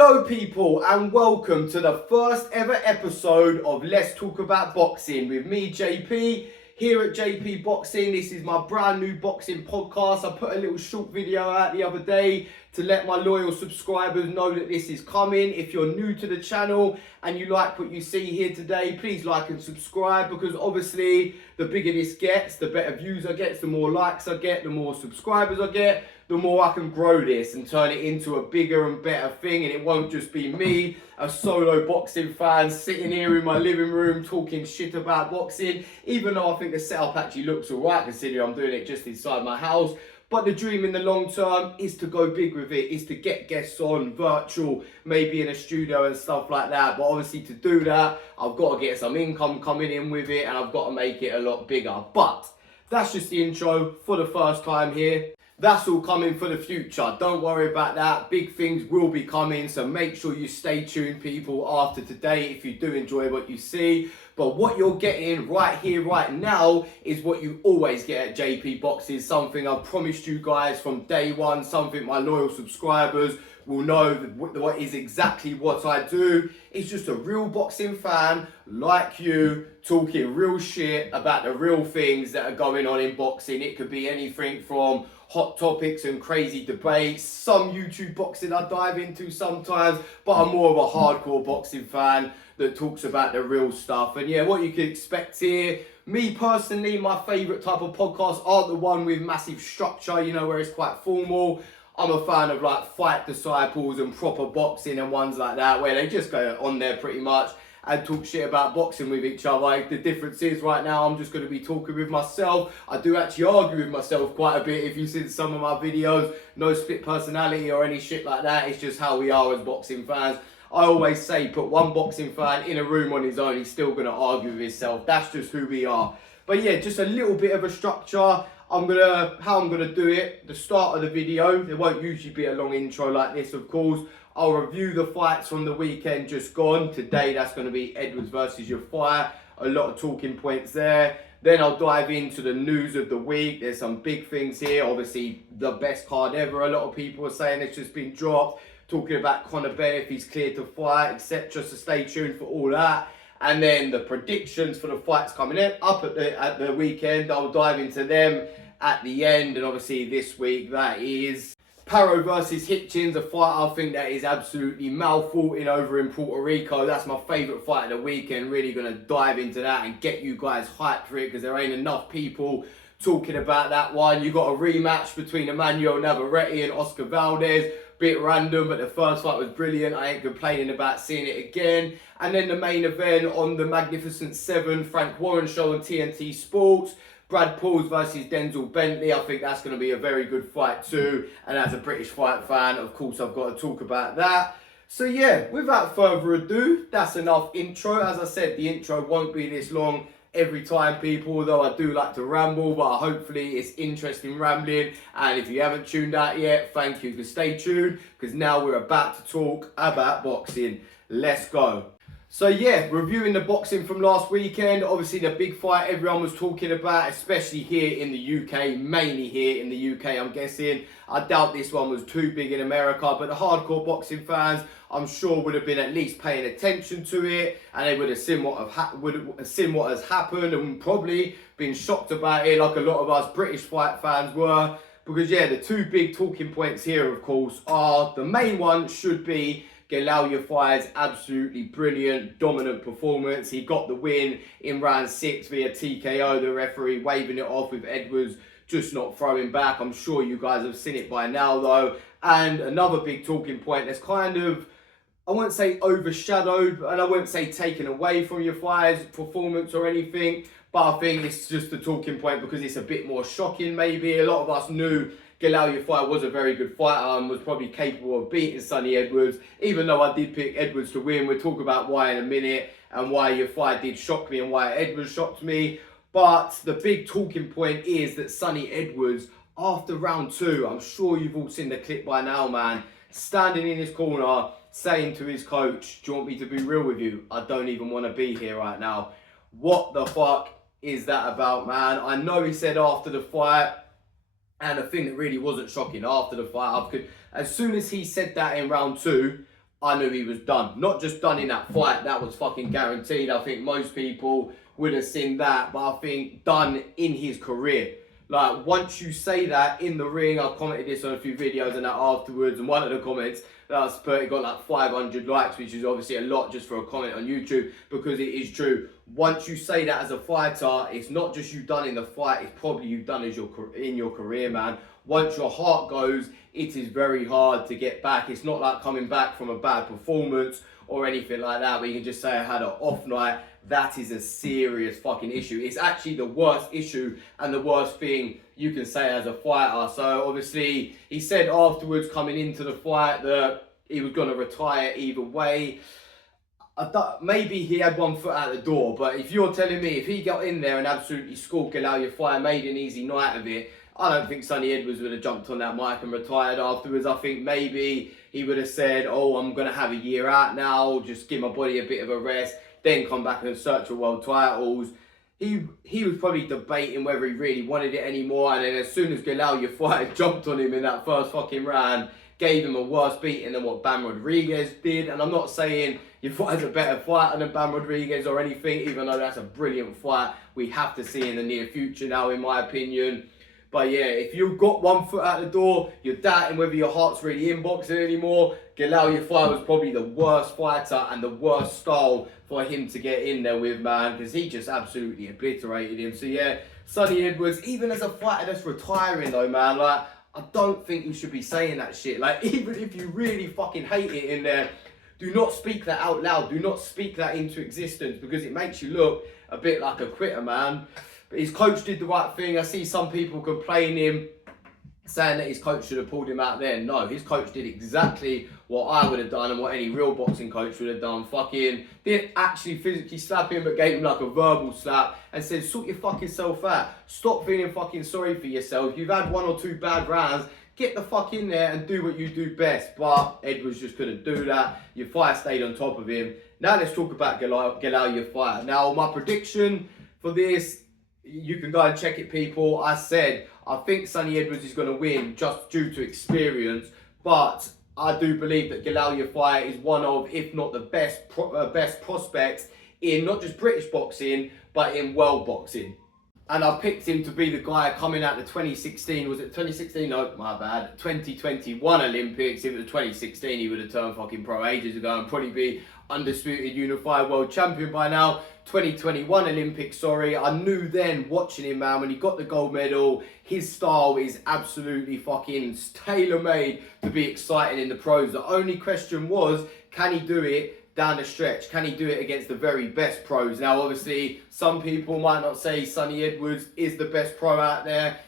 Hello people and welcome to the first ever episode of Let's Talk About Boxing with me JP here at JP Boxing. This is my brand new boxing podcast. I put a little short video out the other day to let my loyal subscribers know that this is coming. If you're new to the channel and you like what you see here today, please like and subscribe, because obviously the bigger this gets, the better views I get, the more likes I get, the more subscribers I get, the more I can grow this and turn it into a bigger and better thing. And it won't just be me, a solo boxing fan, sitting here in my living room talking shit about boxing, even though I think the setup actually looks alright considering I'm doing it just inside my house. But the dream in the long term is to go big with it, is to get guests on, virtual, maybe in a studio and stuff like that. But obviously to do that, I've got to get some income coming in with it and I've got to make it a lot bigger. But that's just the intro for the first time here. That's all coming for the future. Don't worry about that. Big things will be coming. So make sure you stay tuned, people, after today if you do enjoy what you see. But what you're getting right here, right now, is what you always get at JP Boxing. Something I've promised you guys from day one. Something my loyal subscribers will know what is exactly what I do. It's just a real boxing fan like you talking real shit about the real things that are going on in boxing. It could be anything from hot topics and crazy debates, some YouTube boxing I dive into sometimes, but I'm more of a hardcore boxing fan that talks about the real stuff. And yeah, what you can expect here, me personally, my favourite type of podcasts aren't the one with massive structure, you know, where it's quite formal. I'm a fan of like Fight Disciples and proper boxing and ones like that, where they just go on there pretty much and talk shit about boxing with each other. The difference is right now I'm just going to be talking with myself. I do actually argue with myself quite a bit if you've seen some of my videos. No split personality or any shit like that. It's just how we are as boxing fans. I always say put one boxing fan in a room on his own, he's still going to argue with himself. That's just who we are. But yeah, just a little bit of a structure. How I'm gonna do it. The start of the video, there won't usually be a long intro like this, of course. I'll review the fights from the weekend just gone. Today, that's going to be Edwards versus Yafai. A lot of talking points there. Then I'll dive into the news of the week. There's some big things here. Obviously, the best card ever. A lot of people are saying it's just been dropped. Talking about Conor Benn, if he's cleared to fight, etc. So stay tuned for all that. And then the predictions for the fights coming up at the weekend. I'll dive into them at the end. And obviously this week, that is Paro versus Hitchins, a fight I think that is absolutely mouth-watering over in Puerto Rico. That's my favourite fight of the weekend. Really going to dive into that and get you guys hyped for it, because there ain't enough people talking about that one. You got a rematch between Emmanuel Navarrete and Usyk-Fury. Bit random, but the first fight was brilliant. I ain't complaining about seeing it again. And then the main event on the Magnificent 7 Frank Warren show on TNT Sports. Brad Pauls versus Pauls-Bentley. I think that's going to be a very good fight too. And as a British fight fan, of course, I've got to talk about that. So yeah, without further ado, that's enough intro. As I said, the intro won't be this long every time, people, although I do like to ramble, but hopefully it's interesting rambling. And if you haven't tuned out yet, thank you, because stay tuned, because now we're about to talk about boxing. Let's go. So yeah, reviewing the boxing from last weekend. Obviously the big fight everyone was talking about, especially here in the UK, mainly here in the UK, I'm guessing. I doubt this one was too big in America, but the hardcore boxing fans, I'm sure, would have been at least paying attention to it, and they would have seen what has happened and probably been shocked about it, like a lot of us British fight fans were. Because yeah, the two big talking points here, of course, are, the main one should be Yafai's absolutely brilliant, dominant performance. He got the win in round 6 via TKO, the referee waving it off with Edwards just not throwing back. I'm sure you guys have seen it by now though. And another big talking point that's kind of, I wouldn't say overshadowed, and I wouldn't say taken away from Yafai's performance or anything, but I think it's just a talking point because it's a bit more shocking maybe. A lot of us knew Yafai was a very good fighter and was probably capable of beating Sonny Edwards, even though I did pick Edwards to win. We'll talk about why in a minute and why Yafai did shock me and why Edwards shocked me. But the big talking point is that Sonny Edwards, after round 2, I'm sure you've all seen the clip by now, man, standing in his corner saying to his coach, "Do you want me to be real with you? I don't even want to be here right now." What the fuck is that about, man? I know he said after the fight, and the thing that really wasn't shocking after the fight, as soon as he said that in round 2, I knew he was done. Not just done in that fight, that was fucking guaranteed. I think most people would have seen that, but I think done in his career. Like, once you say that in the ring, I've commented this on a few videos and that afterwards, and one of the comments that I put, it got like 500 likes, which is obviously a lot just for a comment on YouTube, because it is true. Once you say that as a fighter, it's not just you done in the fight, it's probably you done as in your career, man. Once your heart goes, it is very hard to get back. It's not like coming back from a bad performance or anything like that, where you can just say I had an off night. That is a serious fucking issue. It's actually the worst issue and the worst thing you can say as a fighter. So obviously, he said afterwards, coming into the fight, that he was going to retire either way. Maybe he had one foot out the door, but if you're telling me if he got in there and absolutely squawked Yafai, made an easy night of it, I don't think Sonny Edwards would have jumped on that mic and retired afterwards. I think maybe he would have said, oh, I'm going to have a year out now, just give my body a bit of a rest, then come back and search for world titles. He was probably debating whether he really wanted it anymore, and then as soon as Yafai jumped on him in that first fucking round, gave him a worse beating than what Bam Rodriguez did. And I'm not saying Yafai's a better fighter than Bam Rodriguez or anything, even though that's a brilliant fight we have to see in the near future now, in my opinion. But yeah, if you've got one foot out the door, you're doubting whether your heart's really in boxing anymore, Yafai was probably the worst fighter and the worst style for him to get in there with, man, because he just absolutely obliterated him. So yeah, Sonny Edwards, even as a fighter that's retiring though, man, like, I don't think you should be saying that shit. Like, even if you really fucking hate it in there, do not speak that out loud. Do not speak that into existence, because it makes you look a bit like a quitter, man. But his coach did the right thing. I see some people complaining, saying that his coach should have pulled him out there. No, his coach did exactly what I would have done and what any real boxing coach would have done. Fucking didn't actually physically slap him, but gave him like a verbal slap and said, sort your fucking self out. Stop feeling fucking sorry for yourself. You've had 1 or 2 bad rounds. Get the fuck in there and do what you do best. But Edwards just couldn't do that. Yafai stayed on top of him. Now let's talk about Yafai. Now my prediction for this, you can go and check it, people. I said I think Sonny Edwards is going to win just due to experience, but I do believe that Yafai is one of, if not the best prospects in not just British boxing, but in world boxing. And I picked him to be the guy coming out the 2016, was it 2016? No, my bad. 2021 Olympics. If it was 2016, he would have turned fucking pro ages ago and probably be undisputed unified world champion by now. 2021 Olympics, sorry. I knew then, watching him, man, when he got the gold medal, his style is absolutely fucking tailor-made to be exciting in the pros. The only question was, can he do it down the stretch? Can he do it against the very best pros? Now, obviously, some people might not say Sonny Edwards is the best pro out there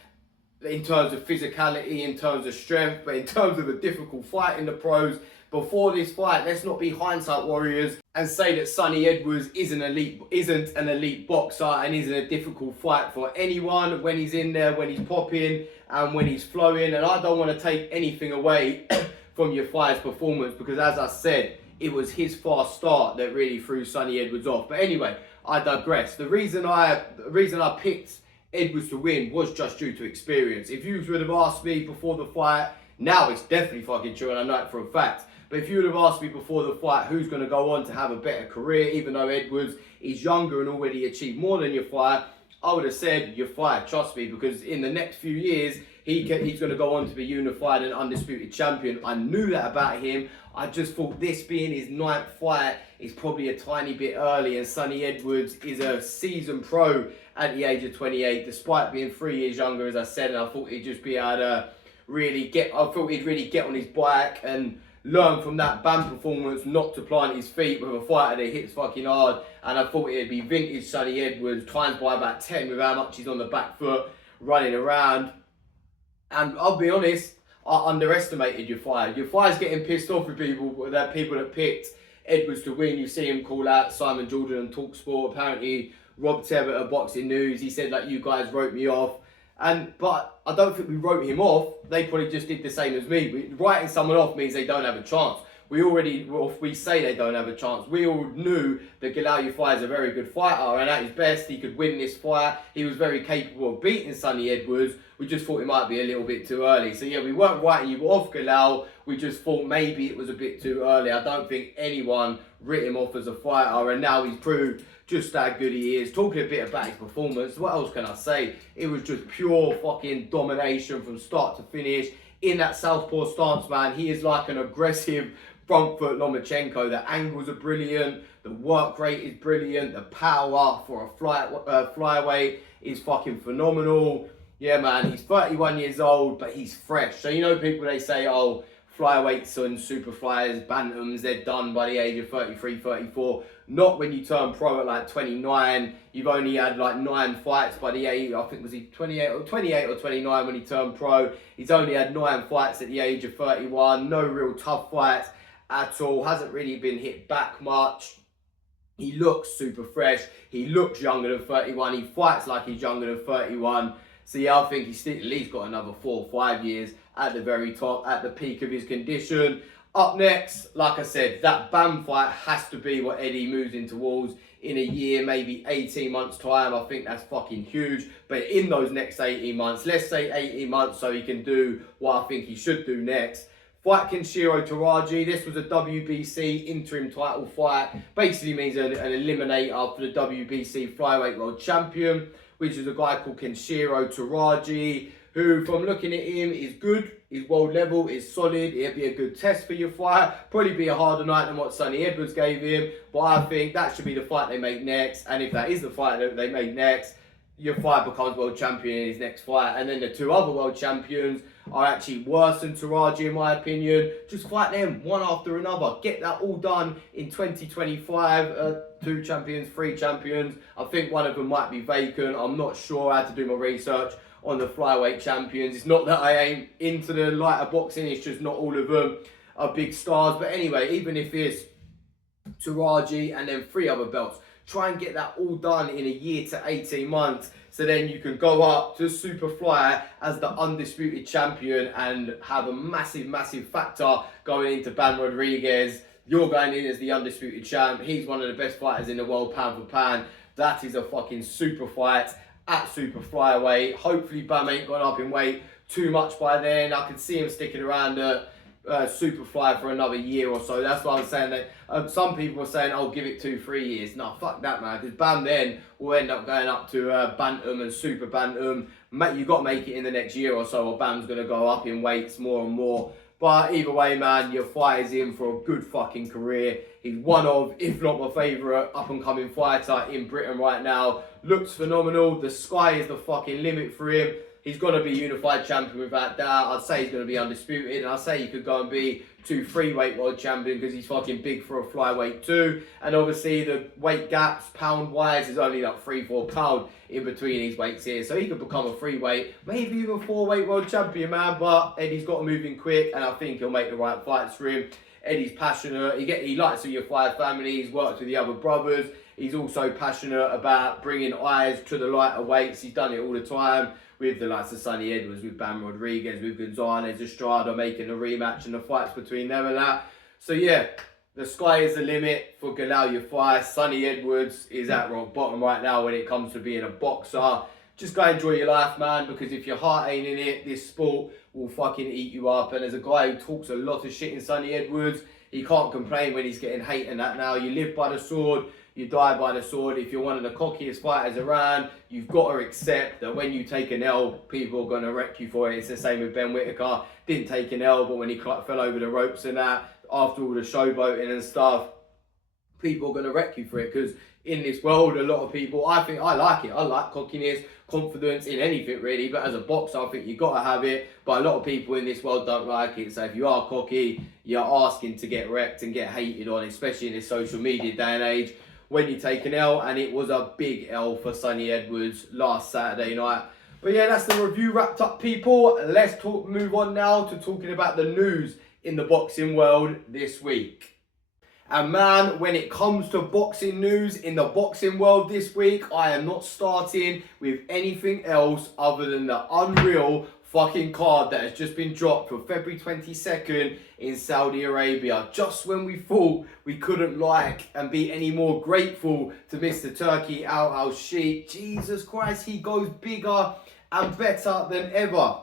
in terms of physicality, in terms of strength, but in terms of a difficult fight in the pros, before this fight, let's not be hindsight warriors and say that Sonny Edwards isn't an elite boxer and isn't a difficult fight for anyone when he's in there, when he's popping and when he's flowing. And I don't want to take anything away from Yafai's performance, because as I said, it was his fast start that really threw Sonny Edwards off. But anyway, I digress. The reason I picked Edwards to win was just due to experience. If you would have asked me before the fight, now it's definitely fucking true and I know it for a fact. But if you would have asked me before the fight who's going to go on to have a better career, even though Edwards is younger and already achieved more than Yafai, I would have said Yafai, trust me, because in the next few years, he's going to go on to be unified and undisputed champion. I knew that about him. I just thought this being his 9th fight is probably a tiny bit early, and Sonny Edwards is a seasoned pro at the age of 28, despite being 3 years younger, as I said, and I thought he'd just be able to really get on his bike and learn from that Bam performance not to plant his feet with a fighter that hits fucking hard. And I thought it'd be vintage Sonny Edwards times by about 10 with how much he's on the back foot running around. And I'll be honest, I underestimated Yafai. Yafai's getting pissed off with people that picked Edwards to win. You see him call out Simon Jordan on TalkSport. Apparently Rob Tebbett at Boxing News, he said, like, you guys wrote me off. But I don't think we wrote him off. They probably just did the same as me. Writing someone off means they don't have a chance. we say they don't have a chance. We all knew that Yafai is a very good fighter, and at his best, he could win this fight. He was very capable of beating Sonny Edwards. We just thought it might be a little bit too early. So yeah, we weren't writing you off, Galal. We just thought maybe it was a bit too early. I don't think anyone writ him off as a fighter, and now he's proved just how good he is. Talking a bit about his performance, what else can I say? It was just pure fucking domination from start to finish. In that southpaw stance, man, he is like an aggressive front foot Lomachenko. The angles are brilliant. The work rate is brilliant. The power for a flyweight is fucking phenomenal. Yeah, man, he's 31 years old, but he's fresh. So, you know, people, they say, oh, flyweights and super flyers, bantams, they're done by the age of 33, 34. Not when you turn pro at like 29. You've only had like 9 fights by the age, I think was he 28 or 29 when he turned pro. He's only had 9 fights at the age of 31. No real tough fights at all. Hasn't really been hit back much. He looks super fresh. He looks younger than 31. He fights like he's younger than 31. So yeah, I think he's still at least got another 4 or 5 years at the very top, at the peak of his condition. Up next, like I said, that BAM fight has to be what Eddie moves in towards in a year, maybe 18 months time. I think that's fucking huge. But in those next 18 months, let's say 18 months so he can do what I think he should do next. Fight Kenshiro Taraji. This was a WBC interim title fight. Basically means an eliminator for the WBC flyweight world champion, which is a guy called Kenshiro Taraji, who, from looking at him, is good, is world level, is solid. It'll be a good test for your fight. Probably be a harder night than what Sonny Edwards gave him, but I think that should be the fight they make next. And if that is the fight that they make next, your fight becomes world champion in his next fight. And then the 2 other world champions are actually worse than Taraji, in my opinion. Just fight them one after another. Get that all done in 2025. 2 champions, 3 champions. I think one of them might be vacant. I'm not sure. I had to do my research on the flyweight champions. It's not that I ain't into the lighter boxing. It's just not all of them are big stars. But anyway, even if it's Taraji and then 3 other belts, try and get that all done in a year to 18 months. So then you can go up to super flyer as the undisputed champion and have a massive, massive factor going into Ban Rodriguez. You're going in as the undisputed champ. He's one of the best fighters in the world, pound for pound. That is a fucking super fight at super flyweight. Hopefully Bam ain't gone up in weight too much by then. I could see him sticking around at super fly for another year or so. That's why I'm saying that some people are saying, oh, give it 2-3 years. No, fuck that, man, because Bam then will end up going up to bantam and super bantam. You got to make it in the next year or so, or Bam's going to go up in weights more and more. But either way, man, your fight is in for a good fucking career. He's one of, if not my favourite, up-and-coming fighter in Britain right now. Looks phenomenal. The sky is the fucking limit for him. He's going to be unified champion without doubt. I'd say he's going to be undisputed. And I'd say he could go and be 2-3 weight world champion because he's fucking big for a flyweight too. And obviously the weight gaps, pound-wise, is only like 3-4 pound in between these weights here. So he could become a 3 weight, maybe even 4 weight world champion, man. But Eddie's got to move in quick, and I think he'll make the right fights for him. Eddie's passionate. He likes the Yafai family. He's worked with the other brothers. He's also passionate about bringing eyes to the lighter weights. He's done it all the time with the likes of Sonny Edwards, with Bam Rodriguez, with Gonzalez, Estrada, making a rematch and the fights between them and that. So yeah, the sky is the limit for Galal Yafai. Sonny Edwards is at rock bottom right now when it comes to being a boxer. Just go enjoy your life, man, because if your heart ain't in it, this sport will fucking eat you up. And as a guy who talks a lot of shit in Sonny Edwards, he can't complain when he's getting hate and that now. You live by the sword, you die by the sword. If you're one of the cockiest fighters around, you've got to accept that when you take an L, people are going to wreck you for it. It's the same with Ben Whittaker. Didn't take an L, but when he fell over the ropes and that, after all the showboating and stuff, people are going to wreck you for it. Because in this world, a lot of people, I like it. I like cockiness, confidence in anything really. But as a boxer, I think you've got to have it. But a lot of people in this world don't like it. So if you are cocky, you're asking to get wrecked and get hated on, especially in this social media day and age. When you take an L, and it was a big L for Sonny Edwards last Saturday night. But yeah, that's the review wrapped up, people. Let's move on now to talking about the news in the boxing world this week. And man, when it comes to boxing news in the boxing world this week, I am not starting with anything else other than the unreal fucking card that has just been dropped for February 22nd in Saudi Arabia. Just when we thought we couldn't like and be any more grateful to Mr. Turki Al-Sheikh, Jesus Christ, he goes bigger and better than ever.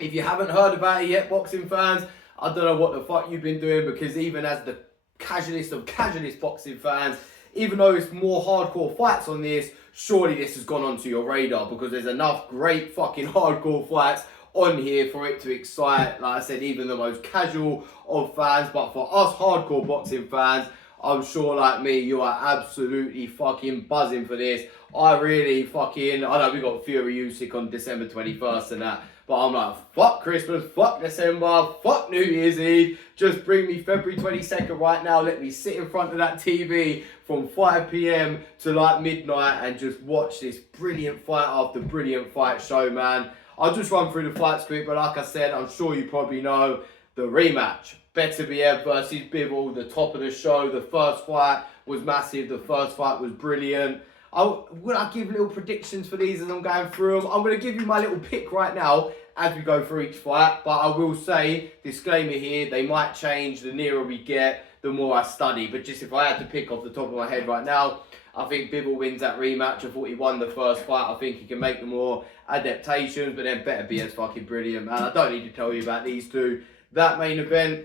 If you haven't heard about it yet, boxing fans, I don't know what the fuck you've been doing, because even as the casualist of casualist boxing fans, even though it's more hardcore fights on this, surely this has gone onto your radar, because there's enough great fucking hardcore fights on here for it to excite, like I said, even the most casual of fans. But for us hardcore boxing fans, I'm sure like me, you are absolutely fucking buzzing for this. I know we got Fury Usyk on December 21st and that, but I'm like, fuck Christmas, fuck December, fuck New Year's Eve. Just bring me February 22nd right now. Let me sit in front of that TV from 5 p.m. to like midnight and just watch this brilliant fight after brilliant fight show, man. I'll just run through the fights quick, but like I said, I'm sure you probably know the rematch. Beterbiev versus Bivol, the top of the show. The first fight was massive. The first fight was brilliant. Will I give little predictions for these as I'm going through them? I'm going to give you my little pick right now as we go through each fight. But I will say, disclaimer here, they might change the nearer we get, the more I study. But just if I had to pick off the top of my head right now, I think Bivol wins that rematch. I thought he won the first fight. I think he can make the more adaptations. But then Beterbiev's fucking brilliant, man. I don't need to tell you about these two. That main event,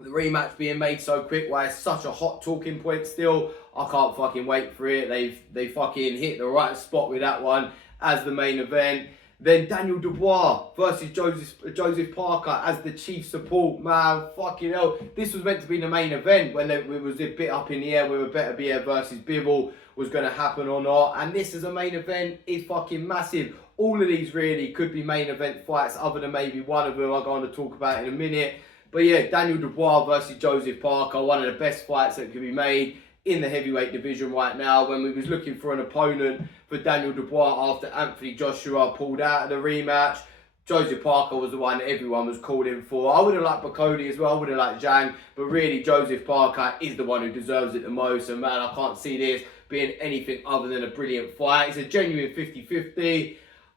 the rematch being made so quick, why it's such a hot talking point still. I can't fucking wait for it. They fucking hit the right spot with that one as the main event. Then Daniel Dubois versus Joseph Parker as the chief support, man. Fucking hell. This was meant to be the main event when it was a bit up in the air whether Beterbiev versus Bivol was going to happen or not. And this as a main event is fucking massive. All of these really could be main event fights, other than maybe one of them I'm going to talk about in a minute. But yeah, Daniel Dubois versus Joseph Parker, one of the best fights that could be made in the heavyweight division right now. When we was looking for an opponent for Daniel Dubois after Anthony Joshua pulled out of the rematch, Joseph Parker was the one that everyone was calling for. I would have liked Bakodi as well, I would have liked Zhang, but really Joseph Parker is the one who deserves it the most. And man, I can't see this being anything other than a brilliant fight. It's a genuine 50-50.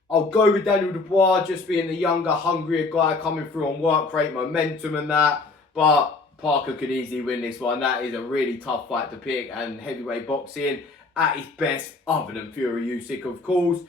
I'll go with Daniel Dubois, just being the younger, hungrier guy coming through on work rate, momentum and that. But Parker could easily win this one. That is a really tough fight to pick, and heavyweight boxing at its best, other than Fury Usyk, of course.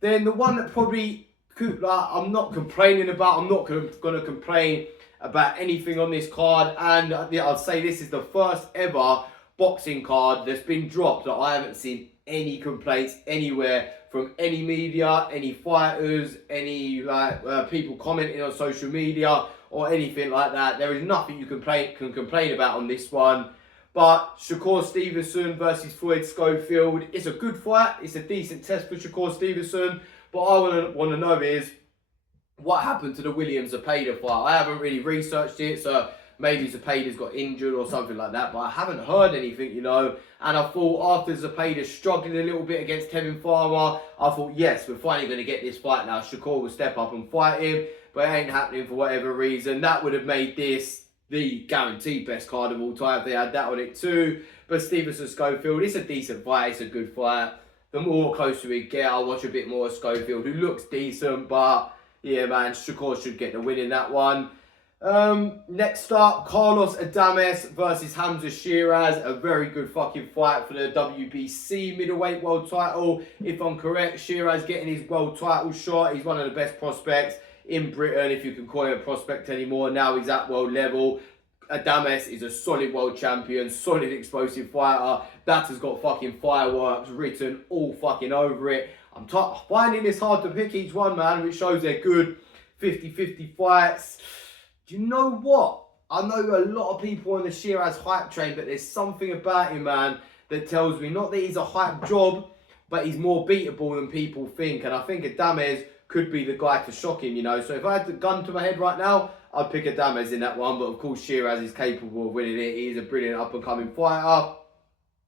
Then the one that probably could, I'm not complaining about, I'm not going to complain about anything on this card. And I'd say this is the first ever boxing card that's been dropped that I haven't seen any complaints anywhere from any media, any fighters, any people commenting on social media or anything like that. There is nothing you can complain about on this one. But Shakur Stevenson versus Floyd Schofield, it's a good fight. It's a decent test for Shakur Stevenson. But I want to know is what happened to the Williams-Zepeda fight. I haven't really researched it, so maybe Zepeda's got injured or something like that, but I haven't heard anything, you know. And I thought after Zepeda struggling a little bit against Kevin Farmer, I thought, yes, we're finally going to get this fight now. Shakur will step up and fight him, but it ain't happening for whatever reason. That would have made this the guaranteed best card of all time if they had that on it too. But Stevenson Schofield, it's a decent fight, it's a good fight. The more closer we get, I'll watch a bit more of Schofield, who looks decent, but yeah, man, Shakur should get the win in that one. Next up, Carlos Adames versus Hamza Shiraz. A very good fucking fight for the WBC middleweight world title. If I'm correct, Shiraz getting his world title shot. He's one of the best prospects in Britain, if you can call him a prospect anymore. Now he's at world level. Adames is a solid world champion, solid explosive fighter. That has got fucking fireworks written all fucking over it. I'm finding this hard to pick each one, man, which shows they're good 50-50 fights. Do you know what? I know a lot of people on the Shiraz hype train, but there's something about him, man, that tells me not that he's a hype job, but he's more beatable than people think. And I think Adames could be the guy to shock him, you know. So if I had the gun to my head right now, I'd pick Adames in that one. But of course, Shiraz is capable of winning it. He's a brilliant up-and-coming fighter.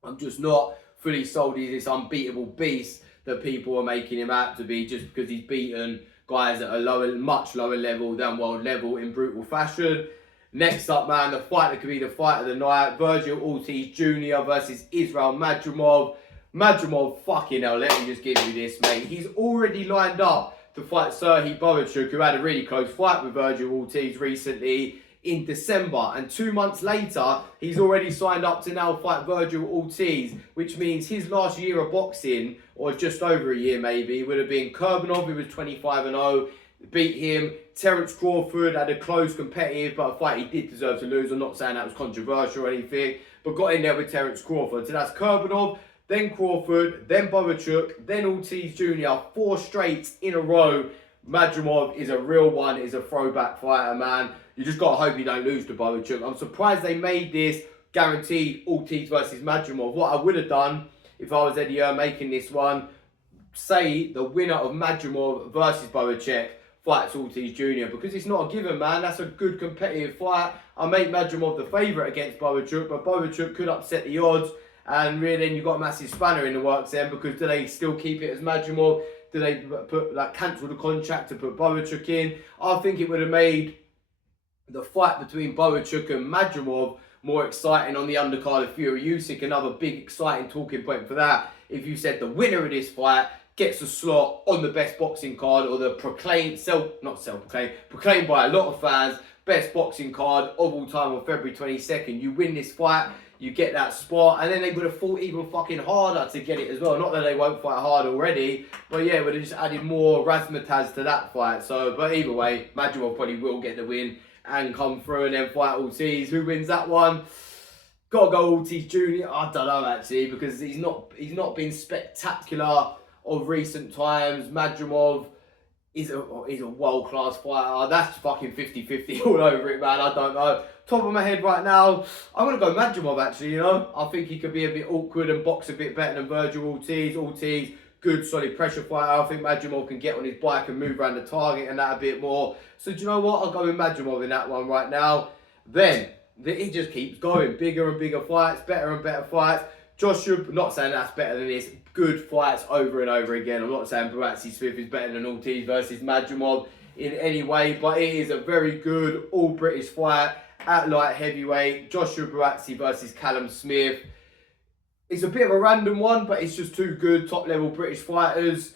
I'm just not fully sold he's this unbeatable beast that people are making him out to be, just because he's beaten guys at a much lower level than world level in brutal fashion. Next up, man, the fight that could be the fight of the night. Vergil Ortiz Jr. versus Israel Madrimov. Madrimov, fucking hell, let me just give you this, mate. He's already lined up to fight Serhii Bohachuk, who had a really close fight with Vergil Ortiz recently in December. And 2 months later, he's already signed up to now fight Vergil Ortiz, which means his last year of boxing, or just over a year maybe, would have been Kurbanov, who was 25-0, beat him. Terence Crawford had a close competitive, but a fight he did deserve to lose. I'm not saying that was controversial or anything, but got in there with Terence Crawford. So that's Kurbanov, then Crawford, then Bohachuk, then Ortiz Jr. 4 straights in a row. Madrimov is a real one, is a throwback fighter, man. You just got to hope you don't lose to Bohachuk. I'm surprised they made this guaranteed Ortiz versus Madrimov. What I would have done if I was Eddie Hearn making this one, say the winner of Madrimov versus Bohachuk fights Ortiz Jr. because it's not a given, man. That's a good competitive fight. I make Madrimov the favourite against Bohachuk, but Bohachuk could upset the odds. And really, then you've got a massive spanner in the works then, because do they still keep it as Madrimov? Do they put cancel the contract to put Bohachuk in? I think it would have made the fight between Bohachuk and Madrimov more exciting on the undercard of Fury Usyk. Another big exciting talking point for that. If you said the winner of this fight gets a slot on the best boxing card, or the proclaimed by a lot of fans, best boxing card of all time on February 22nd. You win this fight, you get that spot, and then they would have fought even fucking harder to get it as well. Not that they won't fight hard already, but yeah, would have just added more razzmatazz to that fight. So, but either way, Madrimov probably will get the win and come through and then fight Ortiz. Who wins that one? Gotta go Ortiz Jr. I don't know actually, because he's not been spectacular of recent times. Madrimov is a world-class fighter. That's fucking 50-50 all over it, man. I don't know. Top of my head right now, I'm going to go Madrimov, actually, you know. I think he could be a bit awkward and box a bit better than Vergil Ortiz. Ortiz, good, solid pressure fighter. I think Madrimov can get on his bike and move around the target and that a bit more. So, do you know what? I'll go with Madrimov in that one right now. Then, it just keeps going. Bigger and bigger fights, better and better fights. Joshua, not saying that's better than this. Good fights over and over again. I'm not saying Buatsi-Smith is better than Ortiz versus Madrimov in any way, but it is a very good all-British fight at light heavyweight. Joshua Buatsi versus Callum Smith. It's a bit of a random one, but it's just two good top-level British fighters.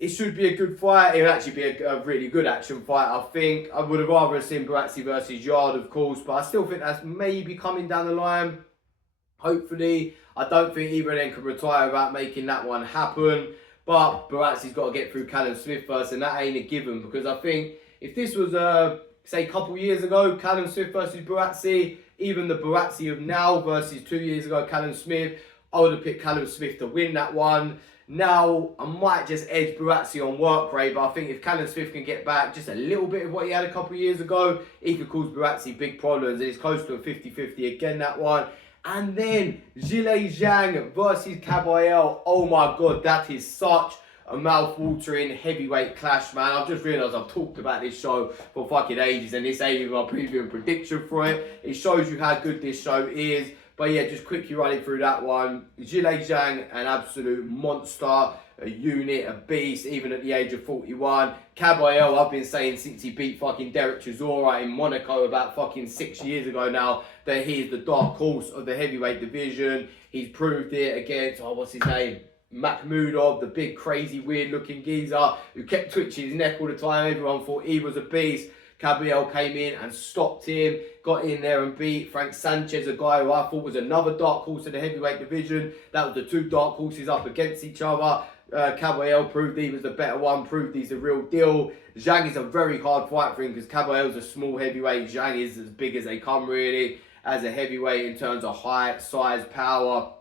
It should be a good fight. It'll actually be a really good action fight, I think. I would have rather seen Buatsi versus Yard, of course, but I still think that's maybe coming down the line. Hopefully, I don't think either of them can retire without making that one happen. But Buatsi's got to get through Callum Smith first, and that ain't a given. Because I think if this was, say, a couple years ago, Callum Smith versus Buatsi, even the Buatsi of now versus 2 years ago, Callum Smith, I would have picked Callum Smith to win that one. Now, I might just edge Buatsi on work rate, but I think if Callum Smith can get back just a little bit of what he had a couple of years ago, he could cause Buatsi big problems. And it's close to a 50-50 again, that one. And then Zhilei Zhang versus Caballero. Oh my God, that is such a mouth-watering heavyweight clash, man. I've just realised I've talked about this show for fucking ages, and this ain't even my preview and prediction for it. It shows you how good this show is. But yeah, just quickly running through that one. Zhilei Zhang, an absolute monster, a unit, a beast, even at the age of 41. Caballero, I've been saying since he beat fucking Derek Chisora in Monaco about fucking 6 years ago now, that he is the dark horse of the heavyweight division. He's proved it against, what's his name? Makhmudov, the big, crazy, weird-looking geezer who kept twitching his neck all the time. Everyone thought he was a beast. Caballero came in and stopped him, got in there and beat Frank Sanchez, a guy who I thought was another dark horse in the heavyweight division. That was the two dark horses up against each other. Caballero proved he was the better one, proved he's the real deal. Zhang is a very hard fight for him because Caballero's a small heavyweight. Zhang is as big as they come, really, as a heavyweight in terms of height, size, power,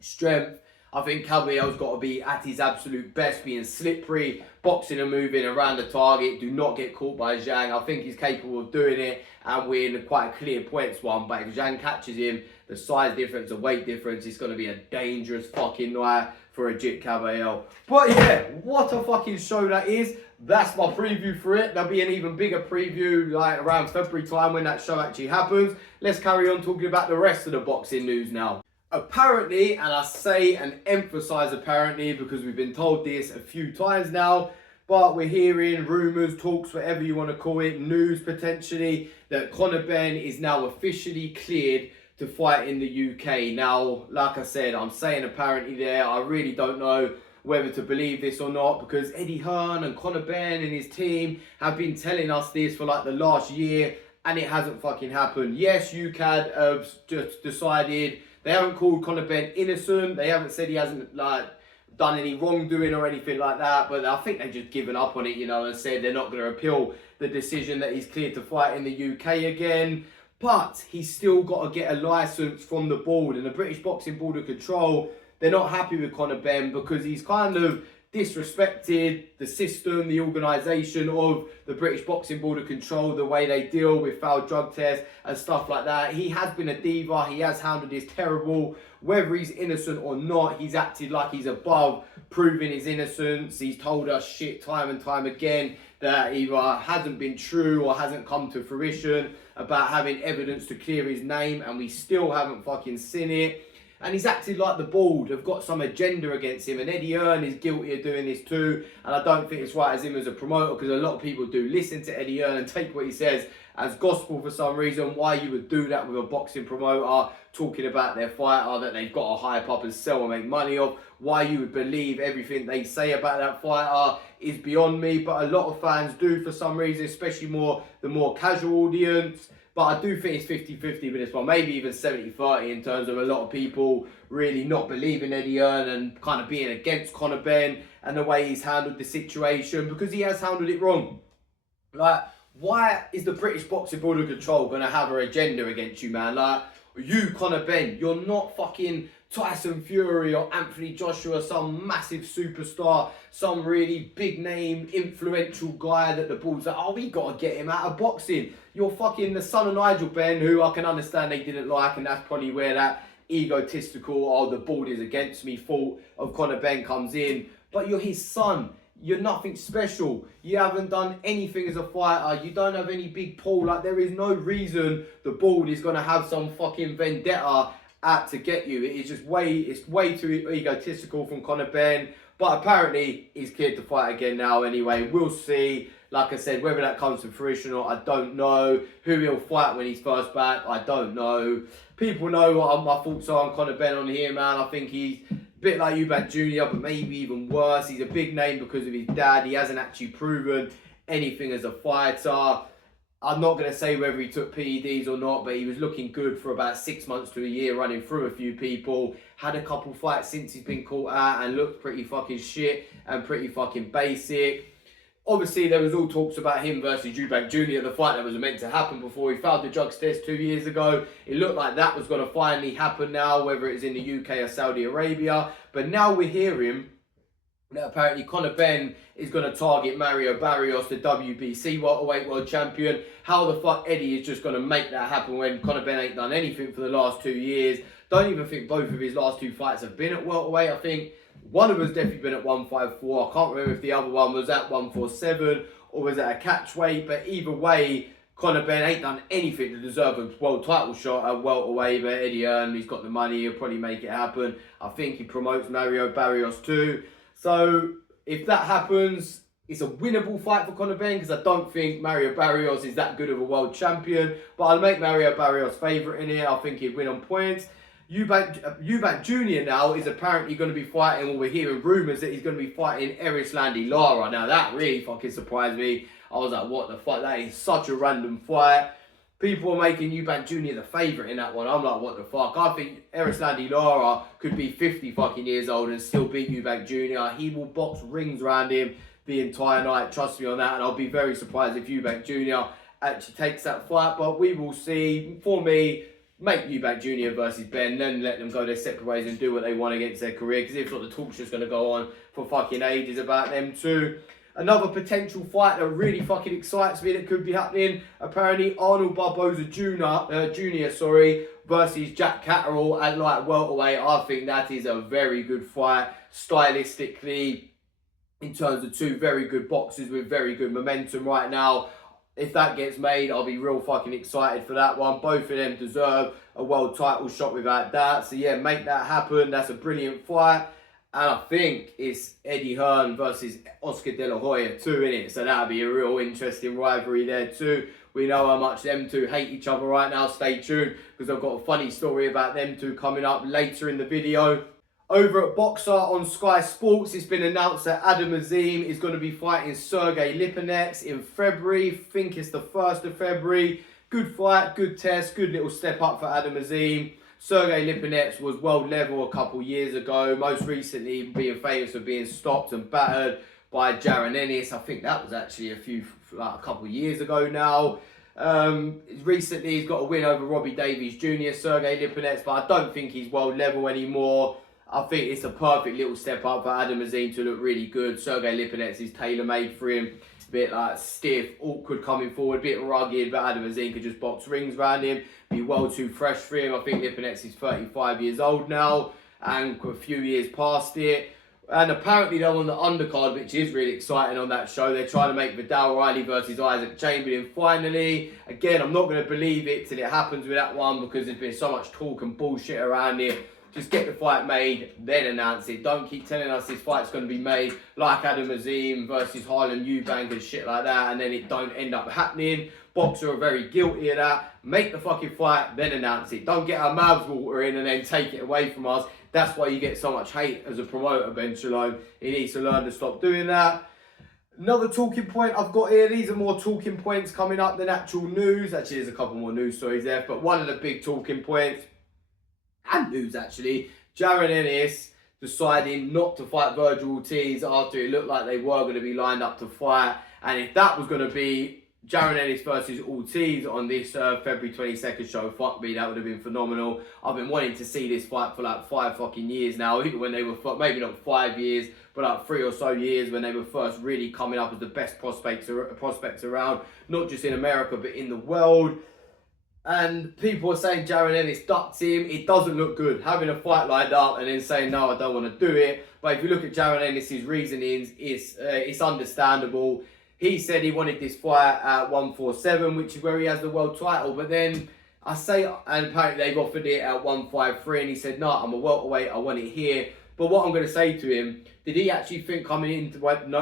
strength. I think Caballero's got to be at his absolute best, being slippery, boxing and moving around the target. Do not get caught by Zhang. I think he's capable of doing it and win quite a clear points one. But if Zhang catches him, the size difference, the weight difference, it's going to be a dangerous fucking night for Ajit Caballero. But yeah, what a fucking show that is. That's my preview for it. There'll be an even bigger preview like around February time when that show actually happens. Let's carry on talking about the rest of the boxing news now. Apparently, and I say and emphasize apparently because we've been told this a few times now, but we're hearing rumours, talks, whatever you want to call it, news potentially, that Conor Benn is now officially cleared to fight in the UK. Now, like I said, I'm saying apparently there, I really don't know whether to believe this or not, because Eddie Hearn and Conor Benn and his team have been telling us this for like the last year, and it hasn't fucking happened. Yes, UKAD have just decided, they haven't called Conor Benn innocent, they haven't said he hasn't like done any wrongdoing or anything like that, but I think they've just given up on it, you know, and said they're not going to appeal the decision that he's cleared to fight in the UK again. But he's still got to get a licence from the board, and the British Boxing Board of Control, they're not happy with Conor Benn because he's kind of disrespected the system, the organisation of the British Boxing Board of Control, the way they deal with failed drug tests and stuff like that. He has been a diva, he has handled this terrible. Whether he's innocent or not, he's acted like he's above proving his innocence. He's told us shit time and time again that either hasn't been true or hasn't come to fruition about having evidence to clear his name, and we still haven't fucking seen it. And he's acted like the board have got some agenda against him, and Eddie Hearn is guilty of doing this too. And I don't think it's right as him as a promoter, because a lot of people do listen to Eddie Hearn and take what he says as gospel for some reason. Why you would do that with a boxing promoter talking about their fighter that they've got to hype up and sell and make money off? Why you would believe everything they say about that fighter is beyond me, but a lot of fans do for some reason, especially the more casual audience. But I do think it's 50-50 with this one, maybe even 70-30 in terms of a lot of people really not believing Eddie Hearn and kind of being against Conor Benn and the way he's handled the situation, because he has handled it wrong. Like, why is the British Boxing Board of Control going to have an agenda against you, man? Like, you, Conor Benn, you're not fucking Tyson Fury or Anthony Joshua, some massive superstar, some really big name, influential guy that the board's like, oh, we got to get him out of boxing. You're fucking the son of Nigel Benn, who I can understand they didn't like, and that's probably where that egotistical, oh, the board is against me thought of Conor Benn comes in. But you're his son. You're nothing special. You haven't done anything as a fighter. You don't have any big pull. Like, there is no reason the board is going to have some fucking vendetta out to get you. It's just way too egotistical from Conor Benn. But apparently, he's cleared to fight again now anyway. We'll see. Like I said, whether that comes to fruition or not, I don't know. Who he'll fight when he's first back, I don't know. People know what my thoughts are on Conor Benn on here, man. I think he's a bit like Usyk Jr, but maybe even worse. He's a big name because of his dad. He hasn't actually proven anything as a fighter. I'm not going to say whether he took PEDs or not, but he was looking good for about 6 months to a year, running through a few people. Had a couple fights since he's been caught out and looked pretty fucking shit and pretty fucking basic. Obviously, there was all talks about him versus Usyk Jr, the fight that was meant to happen before he failed the drugs test 2 years ago. It looked like that was going to finally happen now, whether it's in the UK or Saudi Arabia. But now we're hearing that apparently Conor Benn is going to target Mario Barrios, the WBC welterweight world champion. How the fuck Eddie is just going to make that happen when Conor Benn ain't done anything for the last 2 years? Don't even think both of his last 2 fights have been at welterweight. I think one of them's definitely been at 154. I can't remember if the other one was at 147 or was at a catch weight. But either way, Conor Benn ain't done anything to deserve a world title shot at welterweight. But Eddie Hearn, he's got the money, he'll probably make it happen. I think he promotes Mario Barrios too. So if that happens, it's a winnable fight for Conor Benn, because I don't think Mario Barrios is that good of a world champion. But I'll make Mario Barrios favourite in here. I think he'd win on points. Usyk Jr now is apparently going to be fighting, or we're hearing rumours that he's going to be fighting Erislandy Lara. Now that really fucking surprised me. I was like, what the fuck? That is such a random fight. People are making Usyk Jr the favourite in that one. I'm like, what the fuck? I think Erislandy Lara could be 50 fucking years old and still beat Usyk Jr. He will box rings around him the entire night. Trust me on that. And I'll be very surprised if Usyk Jr actually takes that fight. But we will see. For me, make Usyk Jr versus Benn, then let them go their separate ways and do what they want against their career. Because if not, the talk's just going to go on for fucking ages about them too. Another potential fight that really fucking excites me that could be happening. Apparently, Arnold Barboza Jr. Versus Jack Catterall at light welterweight. I think that is a very good fight stylistically, in terms of 2 very good boxers with very good momentum right now. If that gets made, I'll be real fucking excited for that one. Both of them deserve a world title shot without that. So yeah, make that happen. That's a brilliant fight. And I think it's Eddie Hearn versus Oscar De La Hoya too, innit? So that'll be a real interesting rivalry there too. We know how much them two hate each other right now. Stay tuned, because I've got a funny story about them two coming up later in the video. Over at Boxer on Sky Sports, it's been announced that Adam Azim is going to be fighting Sergey Lipinets in February. I think it's the 1st of February. Good fight, good test, good little step up for Adam Azim. Sergey Lipinets was world level a couple years ago, most recently being famous for being stopped and battered by Jaron Ennis. I think that was actually a couple years ago now. Recently he's got a win over Robbie Davies Jr, Sergey Lipinets, but I don't think he's world level anymore. I think it's a perfect little step up for Adam Azim to look really good. Sergey Lipinets is tailor-made for him. A bit like stiff, awkward coming forward, a bit rugged, but Adam Azim could just box rings around him. Be well too fresh for him. I think Lipinets is 35 years old now and a few years past it. And apparently they're on the undercard, which is really exciting on that show. They're trying to make Vidal Riley versus Isaac Chamberlain finally. Again, I'm not going to believe it till it happens with that one because there's been so much talk and bullshit around it. Just get the fight made, then announce it. Don't keep telling us this fight's going to be made like Adam Azim versus Harlan Eubank and shit like that, and then it don't end up happening. Boxers are very guilty of that. Make the fucking fight, then announce it. Don't get our mouths watering and then take it away from us. That's why you get so much hate as a promoter, Ben Shalom. He needs to learn to stop doing that. Another talking point I've got here, these are more talking points coming up than actual news. Actually, there's a couple more news stories there, but one of the big talking points, and news actually, Jaron Ennis deciding not to fight Virgil Ortiz after it looked like they were going to be lined up to fight. And if that was going to be Jaron Ennis versus Ortiz on this February 22nd show, fuck me, that would have been phenomenal. I've been wanting to see this fight for like 5 fucking years now, even when they were, maybe not 5 years, but like 3 or so years when they were first really coming up as the best prospects around, not just in America, but in the world. And people are saying Jaron Ennis ducked him. It doesn't look good having a fight lined up and then saying, no, I don't want to do it. But if you look at Jaron Ennis' reasonings, it's understandable. He said he wanted this fight at 147, which is where he has the world title. But then and apparently they've offered it at 153, and he said, no, I'm a welterweight, I want it here. But what I'm going to say to him, did he actually think coming into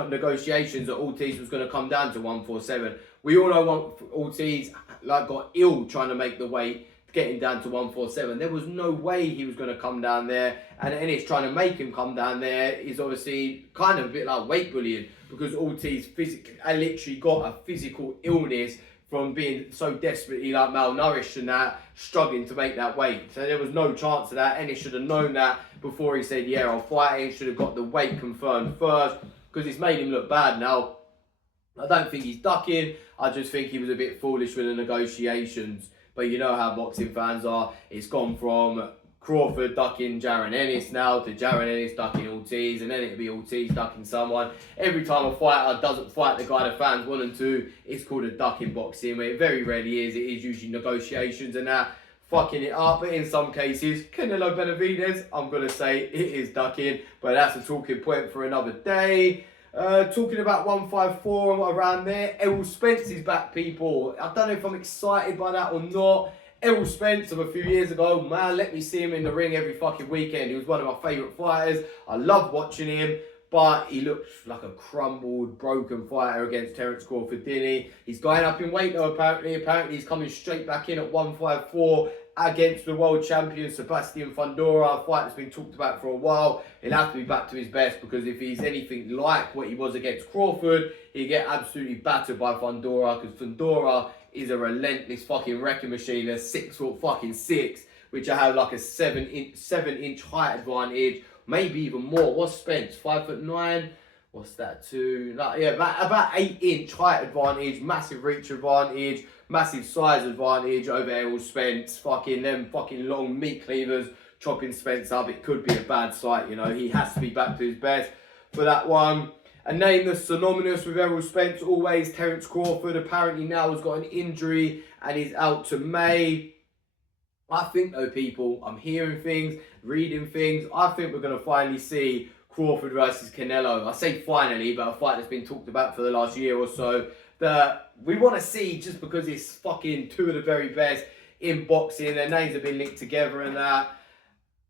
negotiations that Ortiz was going to come down to 147? We all know Ortiz got ill trying to make the weight, getting down to 147. There was no way he was going to come down there. And Ennis trying to make him come down there is obviously kind of a bit like weight bullying, because Ortiz literally got a physical illness from being so desperately malnourished and that, struggling to make that weight. So there was no chance of that. Ennis should have known that before he said, yeah, I'll fight him. Should have got the weight confirmed first, because it's made him look bad now. I don't think he's ducking. I just think he was a bit foolish with the negotiations. But you know how boxing fans are. It's gone from Crawford ducking Jaron Ennis now to Jaron Ennis ducking Ortiz, and then it'll be Ortiz ducking someone. Every time a fighter doesn't fight the guy the fans want him to, it's called a duck in boxing. It very rarely is. It is usually negotiations and that, fucking it up. But in some cases, Canelo Benavidez, I'm going to say it is ducking. But that's a talking point for another day. Talking about 154 and around there, Errol Spence is back, people. I don't know if I'm excited by that or not. Errol Spence of a few years ago, man, let me see him in the ring every fucking weekend. He was one of my favourite fighters. I loved watching him, but he looked like a crumbled, broken fighter against Terence Crawford, didn't he? He's going up in weight though, apparently. Apparently he's coming straight back in at 154 against the world champion Sebastian Fundora, a fight that's been talked about for a while. He'll have to be back to his best, because if he's anything like what he was against Crawford, he'll get absolutely battered by Fundora, because Fundora is a relentless fucking wrecking machine. They're 6'6", which I have like a 7-inch height advantage, maybe even more. What's Spence? 5'9"? What's that? About 8-inch height advantage, massive reach advantage, massive size advantage over Errol Spence. Them fucking long meat cleavers chopping Spence up. It could be a bad sight, you know. He has to be back to his best for that one. A name that's synonymous with Errol Spence always, Terence Crawford, apparently now has got an injury and is out to May. I think though, people, I'm hearing things, reading things, I think we're going to finally see Crawford versus Canelo. I say finally, but a fight that's been talked about for the last year or so that we want to see, just because it's fucking two of the very best in boxing. Their names have been linked together and that.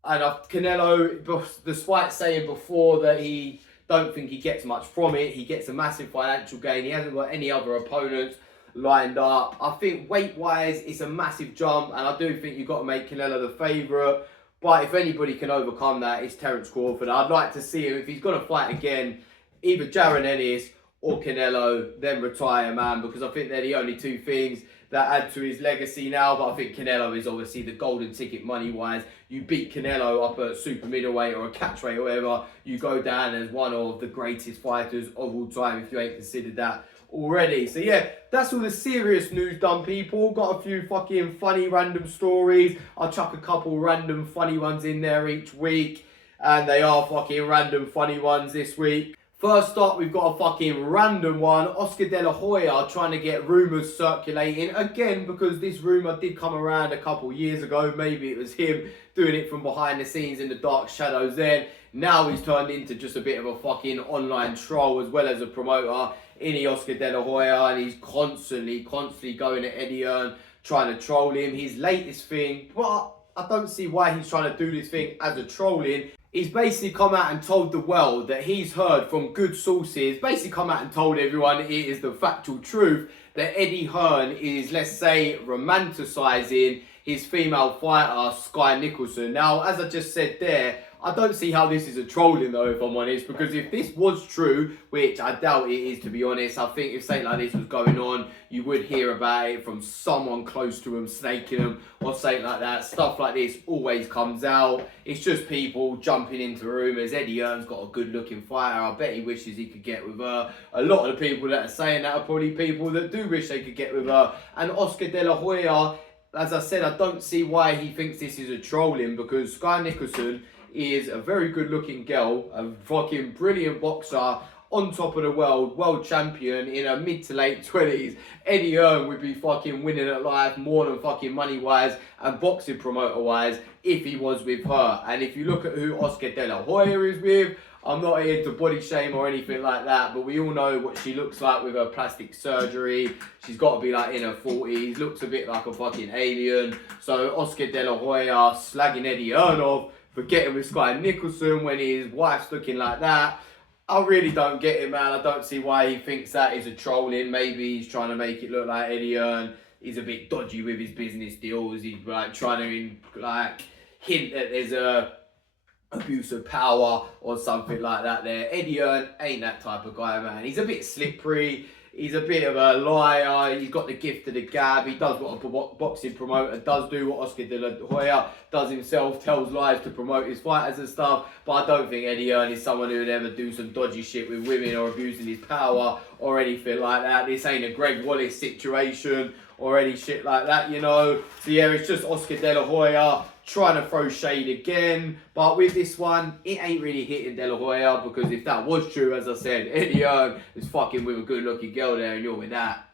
And Canelo, despite saying before that he don't think he gets much from it, he gets a massive financial gain. He hasn't got any other opponents lined up. I think weight-wise, it's a massive jump, and I do think you've got to make Canelo the favourite. But if anybody can overcome that, it's Terence Crawford. I'd like to see him, if he's going to fight again, either Jaron Ennis or Canelo, then retire, man, because I think they're the only two things that add to his legacy now. But I think Canelo is obviously the golden ticket money-wise. You beat Canelo up at super middleweight or a catchweight or whatever, you go down as one of the greatest fighters of all time if you ain't considered that already. So yeah, that's all the serious news done, people. Got a few fucking funny random stories. I'll chuck a couple random funny ones in there each week, and they are fucking random funny ones this week. First up, we've got a fucking random one. Oscar De La Hoya trying to get rumours circulating again, because this rumour did come around a couple years ago. Maybe it was him doing it from behind the scenes in the dark shadows then. Now he's turned into just a bit of a fucking online troll as well as a promoter. In Oscar De La Hoya, and he's constantly going at Eddie Hearn, trying to troll him. His latest thing, but I don't see why he's trying to do this thing as a trolling. He's basically come out and told the world that he's heard from good sources, basically come out and told everyone it is the factual truth that Eddie Hearn is, let's say, romanticising his female fighter, Skye Nicolson. Now, as I just said there, I don't see how this is a trolling though, if I'm honest, because if this was true, which I doubt it is to be honest, I think if something like this was going on, you would hear about it from someone close to him, snaking him or something like that. Stuff like this always comes out. It's just people jumping into rumours. Eddie Hearn's got a good looking fighter. I bet he wishes he could get with her. A lot of the people that are saying that are probably people that do wish they could get with her. And Oscar De La Hoya, as I said, I don't see why he thinks this is a trolling, because Skye Nicolson is a very good looking girl, a fucking brilliant boxer, on top of the world champion in her mid to late 20s. Eddie Hearn would be fucking winning at life more than fucking money wise and boxing promoter wise if he was with her. And if you look at who Oscar De La Hoya is with, I'm not here to body shame or anything like that, but we all know what she looks like with her plastic surgery. She's got to be like in her 40s, looks a bit like a fucking alien. So Oscar De La Hoya slagging Eddie Hearn off for getting with Skye Nicolson when his wife's looking like that. I really don't get it, man. I don't see why he thinks that is a trolling. Maybe he's trying to make it look like Eddie Hearn is a bit dodgy with his business deals. He's like trying to like hint that there's a abuse of power or something like that there. Eddie Hearn ain't that type of guy, man. He's a bit slippery. He's a bit of a liar. He's got the gift of the gab. He does what a boxing promoter does do, what Oscar De La Hoya does himself, tells lies to promote his fighters and stuff. But I don't think Eddie Hearn is someone who would ever do some dodgy shit with women or abusing his power or anything like that. This ain't a Greg Wallace situation or any shit like that, you know. So yeah, it's just Oscar De La Hoya trying to throw shade again. But with this one, it ain't really hitting De La Hoya, because if that was true, as I said, Eddie Hearn is fucking with a good looking girl there and you're with that.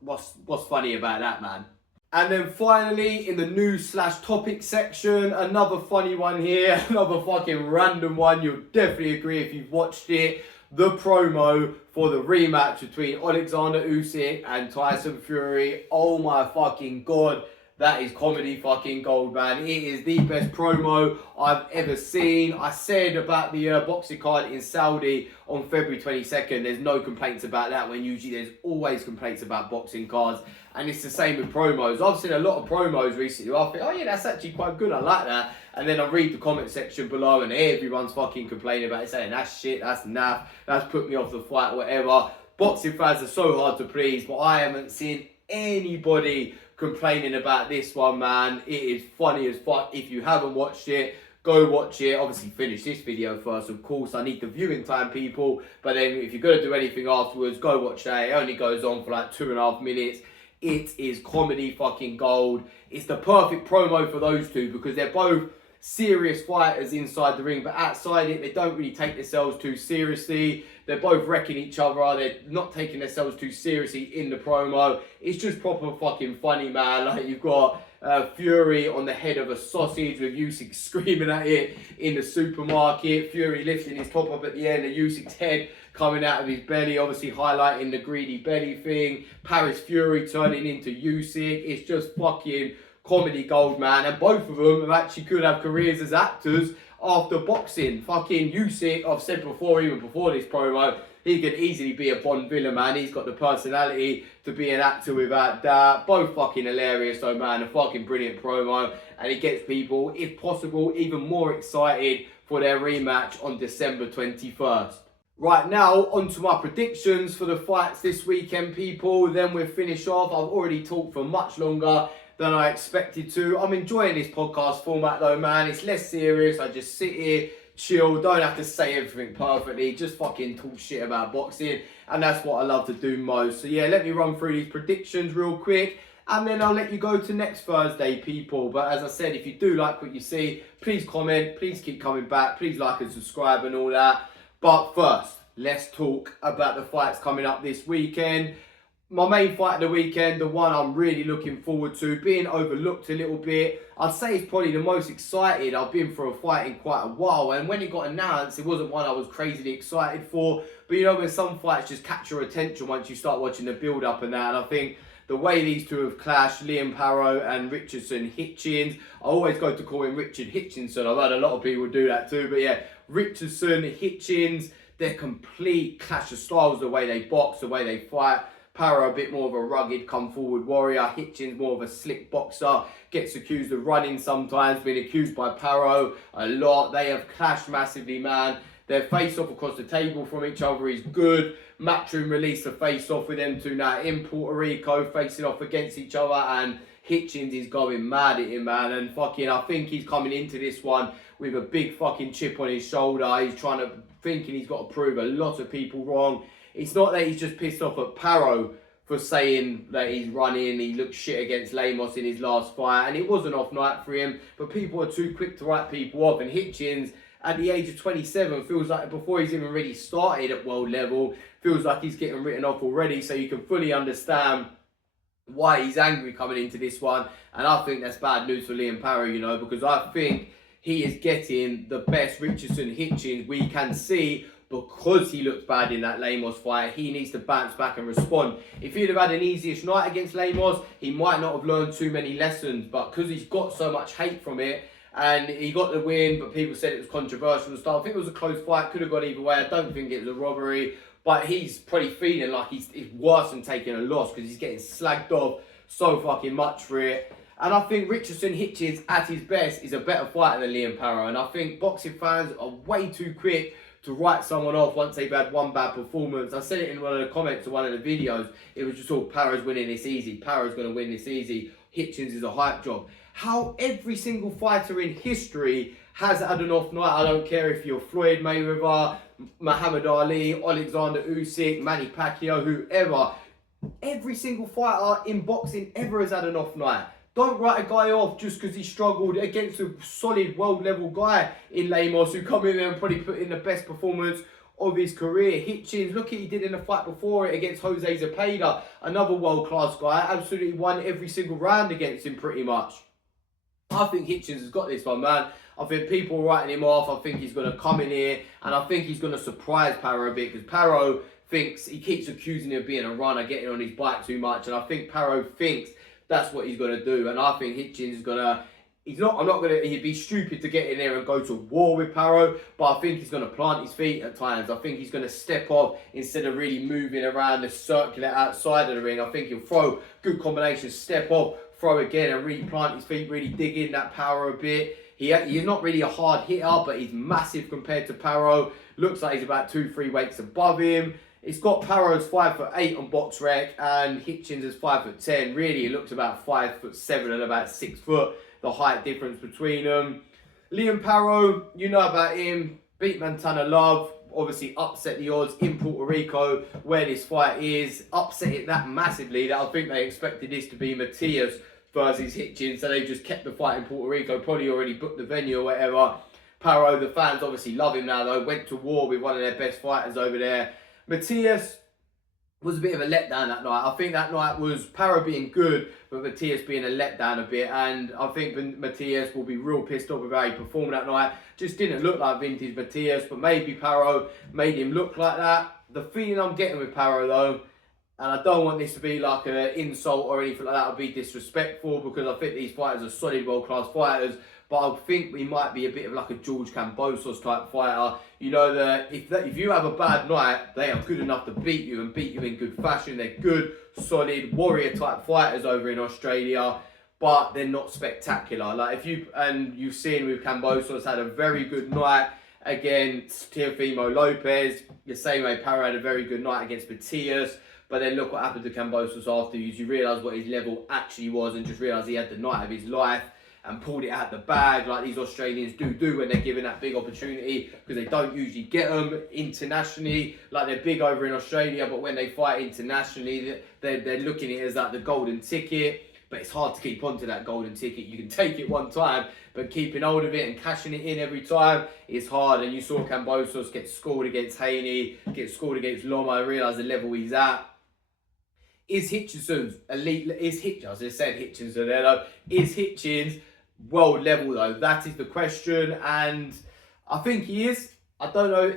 What's funny about that, man? And then finally, in the news/topic section, another funny one here, another fucking random one. You'll definitely agree if you've watched it. The promo for the rematch between Alexander Usyk and Tyson Fury. Oh my fucking god. That is comedy fucking gold, man. It is the best promo I've ever seen. I said about the boxing card in Saudi on February 22nd, there's no complaints about that, when usually there's always complaints about boxing cards. And it's the same with promos. I've seen a lot of promos recently where I think, oh yeah, that's actually quite good, I like that. And then I read the comment section below and everyone's fucking complaining about it, saying that's shit, that's naff, that's put me off the fight, whatever. Boxing fans are so hard to please, but I haven't seen anybody complaining about this one, man. It is funny as fuck. If you haven't watched it, go watch it. Obviously finish this video first, of course. I need the viewing time, people. But then if you're going to do anything afterwards, go watch that. It only goes on for like 2.5 minutes. It is comedy fucking gold. It's the perfect promo for those two, because they're both serious fighters inside the ring, but outside it, they don't really take themselves too seriously. They're both wrecking each other. They're not taking themselves too seriously in the promo. It's just proper fucking funny, man. Like, you've got Fury on the head of a sausage with Usyk screaming at it in the supermarket. Fury lifting his top up at the end, and Usyk's head coming out of his belly, obviously highlighting the greedy belly thing. Paris Fury turning into Usyk. It's just fucking comedy gold, man. And both of them have actually could have careers as actors after boxing. Fucking Usyk, I've said before, even before this promo, He could easily be a Bond villain, man. He's got the personality to be an actor without that. Both fucking hilarious though, man. A fucking brilliant promo. And it gets people, if possible, even more excited for their rematch on December 21st. Right now, on to my predictions for the fights this weekend, people. Then we'll finish off. I've already talked for much longer than I expected to. I'm enjoying this podcast format though, man. It's less serious. I just sit here, chill, don't have to say everything perfectly, just fucking talk shit about boxing, and that's what I love to do most. So yeah, let me run through these predictions real quick, and then I'll let you go to next Thursday, people. But as I said, if you do like what you see, please comment, please keep coming back, please like and subscribe and all that. But first, let's talk about the fights coming up this weekend. My main fight of the weekend, the one I'm really looking forward to, being overlooked a little bit. I'd say it's probably the most excited I've been for a fight in quite a while. And when it got announced, it wasn't one I was crazily excited for. But you know, when some fights just catch your attention once you start watching the build-up and that. And I think the way these two have clashed, Liam Paro and Richardson-Hitchins. I always go to call him Richard Hitchinson. I've heard a lot of people do that too. But yeah, Richardson-Hitchins, they're complete clash of styles, the way they box, the way they fight. Paro a bit more of a rugged come forward warrior. Hitchins more of a slick boxer. Gets accused of running sometimes. Been accused by Paro a lot. They have clashed massively, man. Their face off across the table from each other is good. Matchroom released a face off with them two now in Puerto Rico, facing off against each other, and Hitchins is going mad at him, man. And fucking, I think he's coming into this one with a big fucking chip on his shoulder. He's thinking he's got to prove a lot of people wrong. It's not that he's just pissed off at Paro for saying that he's running, he looked shit against Lemos in his last fight, and it was an off night for him, but people are too quick to write people off. And Hitchins, at the age of 27, feels like before he's even really started at world level, feels like he's getting written off already, so you can fully understand why he's angry coming into this one. And I think that's bad news for Liam Paro, you know, because I think he is getting the best Richardson-Hitchins we can see. Because he looked bad in that Lemos fight, he needs to bounce back and respond. If he'd have had an easyish night against Lemos, he might not have learned too many lessons. But because he's got so much hate from it, and he got the win, but people said it was controversial and stuff. I think it was a close fight, could have gone either way. I don't think it was a robbery. But he's probably feeling like it's worse than taking a loss because he's getting slagged off so fucking much for it. And I think Richardson-Hitchins at his best is a better fighter than Liam Paro. And I think boxing fans are way too quick to write someone off once they've had one bad performance. I said it in one of the comments of one of the videos. It was just all, Paro's winning this easy. Paro's going to win this easy. Hitchins is a hype job. How every single fighter in history has had an off night. I don't care if you're Floyd Mayweather, Muhammad Ali, Alexander Usyk, Manny Pacquiao, whoever. Every single fighter in boxing ever has had an off night. Don't write a guy off just because he struggled against a solid world level guy in Lemos who come in there and probably put in the best performance of his career. Hitchins, look at what he did in the fight before it against Jose Zepeda, another world class guy, absolutely won every single round against him pretty much. I think Hitchins has got this one, man. I think people are writing him off. I think he's going to come in here and I think he's going to surprise Paro a bit because Paro thinks, he keeps accusing him of being a runner, getting on his bike too much, and I think Paro thinks that's what he's going to do. And I think Hitchins is going to, he'd be stupid to get in there and go to war with Paro, but I think he's going to plant his feet at times. I think he's going to step off instead of really moving around the circular outside of the ring. I think he'll throw good combinations, step off, throw again, and really plant his feet, really dig in that Paro a bit. He's not really a hard hitter, but he's massive compared to Paro. Looks like he's about 2-3 weights above him. It's got Paro's 5'8" on BoxRec and Hitchins is 5'10". Really, it looks about 5'7" and about 6 foot. The height difference between them. Liam Paro, you know about him. Beat Montana Love. Obviously upset the odds in Puerto Rico where this fight is. Upset it that massively that I think they expected this to be Matias versus Hitchins. So they just kept the fight in Puerto Rico. Probably already booked the venue or whatever. Paro, the fans obviously love him now though. Went to war with one of their best fighters over there. Matias was a bit of a letdown that night. I think that night was Paro being good, but Matias being a letdown a bit. And I think Matias will be real pissed off with how he performed that night. Just didn't look like vintage Matias, but maybe Paro made him look like that. The feeling I'm getting with Paro though, and I don't want this to be like an insult or anything like that, or be disrespectful, because I think these fighters are solid world-class fighters. but I think we might be a bit of like a George Kambosos type fighter. You know, that if you have a bad night, they are good enough to beat you and beat you in good fashion. They're good, solid, warrior type fighters over in Australia, but they're not spectacular. Like you've seen with Kambosos had a very good night against Teofimo Lopez. The same way Paro had a very good night against Matias. But then look what happened to Kambosos afterwards. You realise what his level actually was and just realise he had the night of his life and pulled it out the bag like these Australians do when they're given that big opportunity, because they don't usually get them internationally. Like, they're big over in Australia, but when they fight internationally, they're looking at it as like the golden ticket. But it's hard to keep on to that golden ticket. You can take it one time, but keeping hold of it and cashing it in every time is hard. And you saw Kambosos get scored against Haney, get scored against Loma, and realise the level he's at. Is Hitchinson's elite? Is Hitchins world level though? That is the question, and I think he is. I don't know.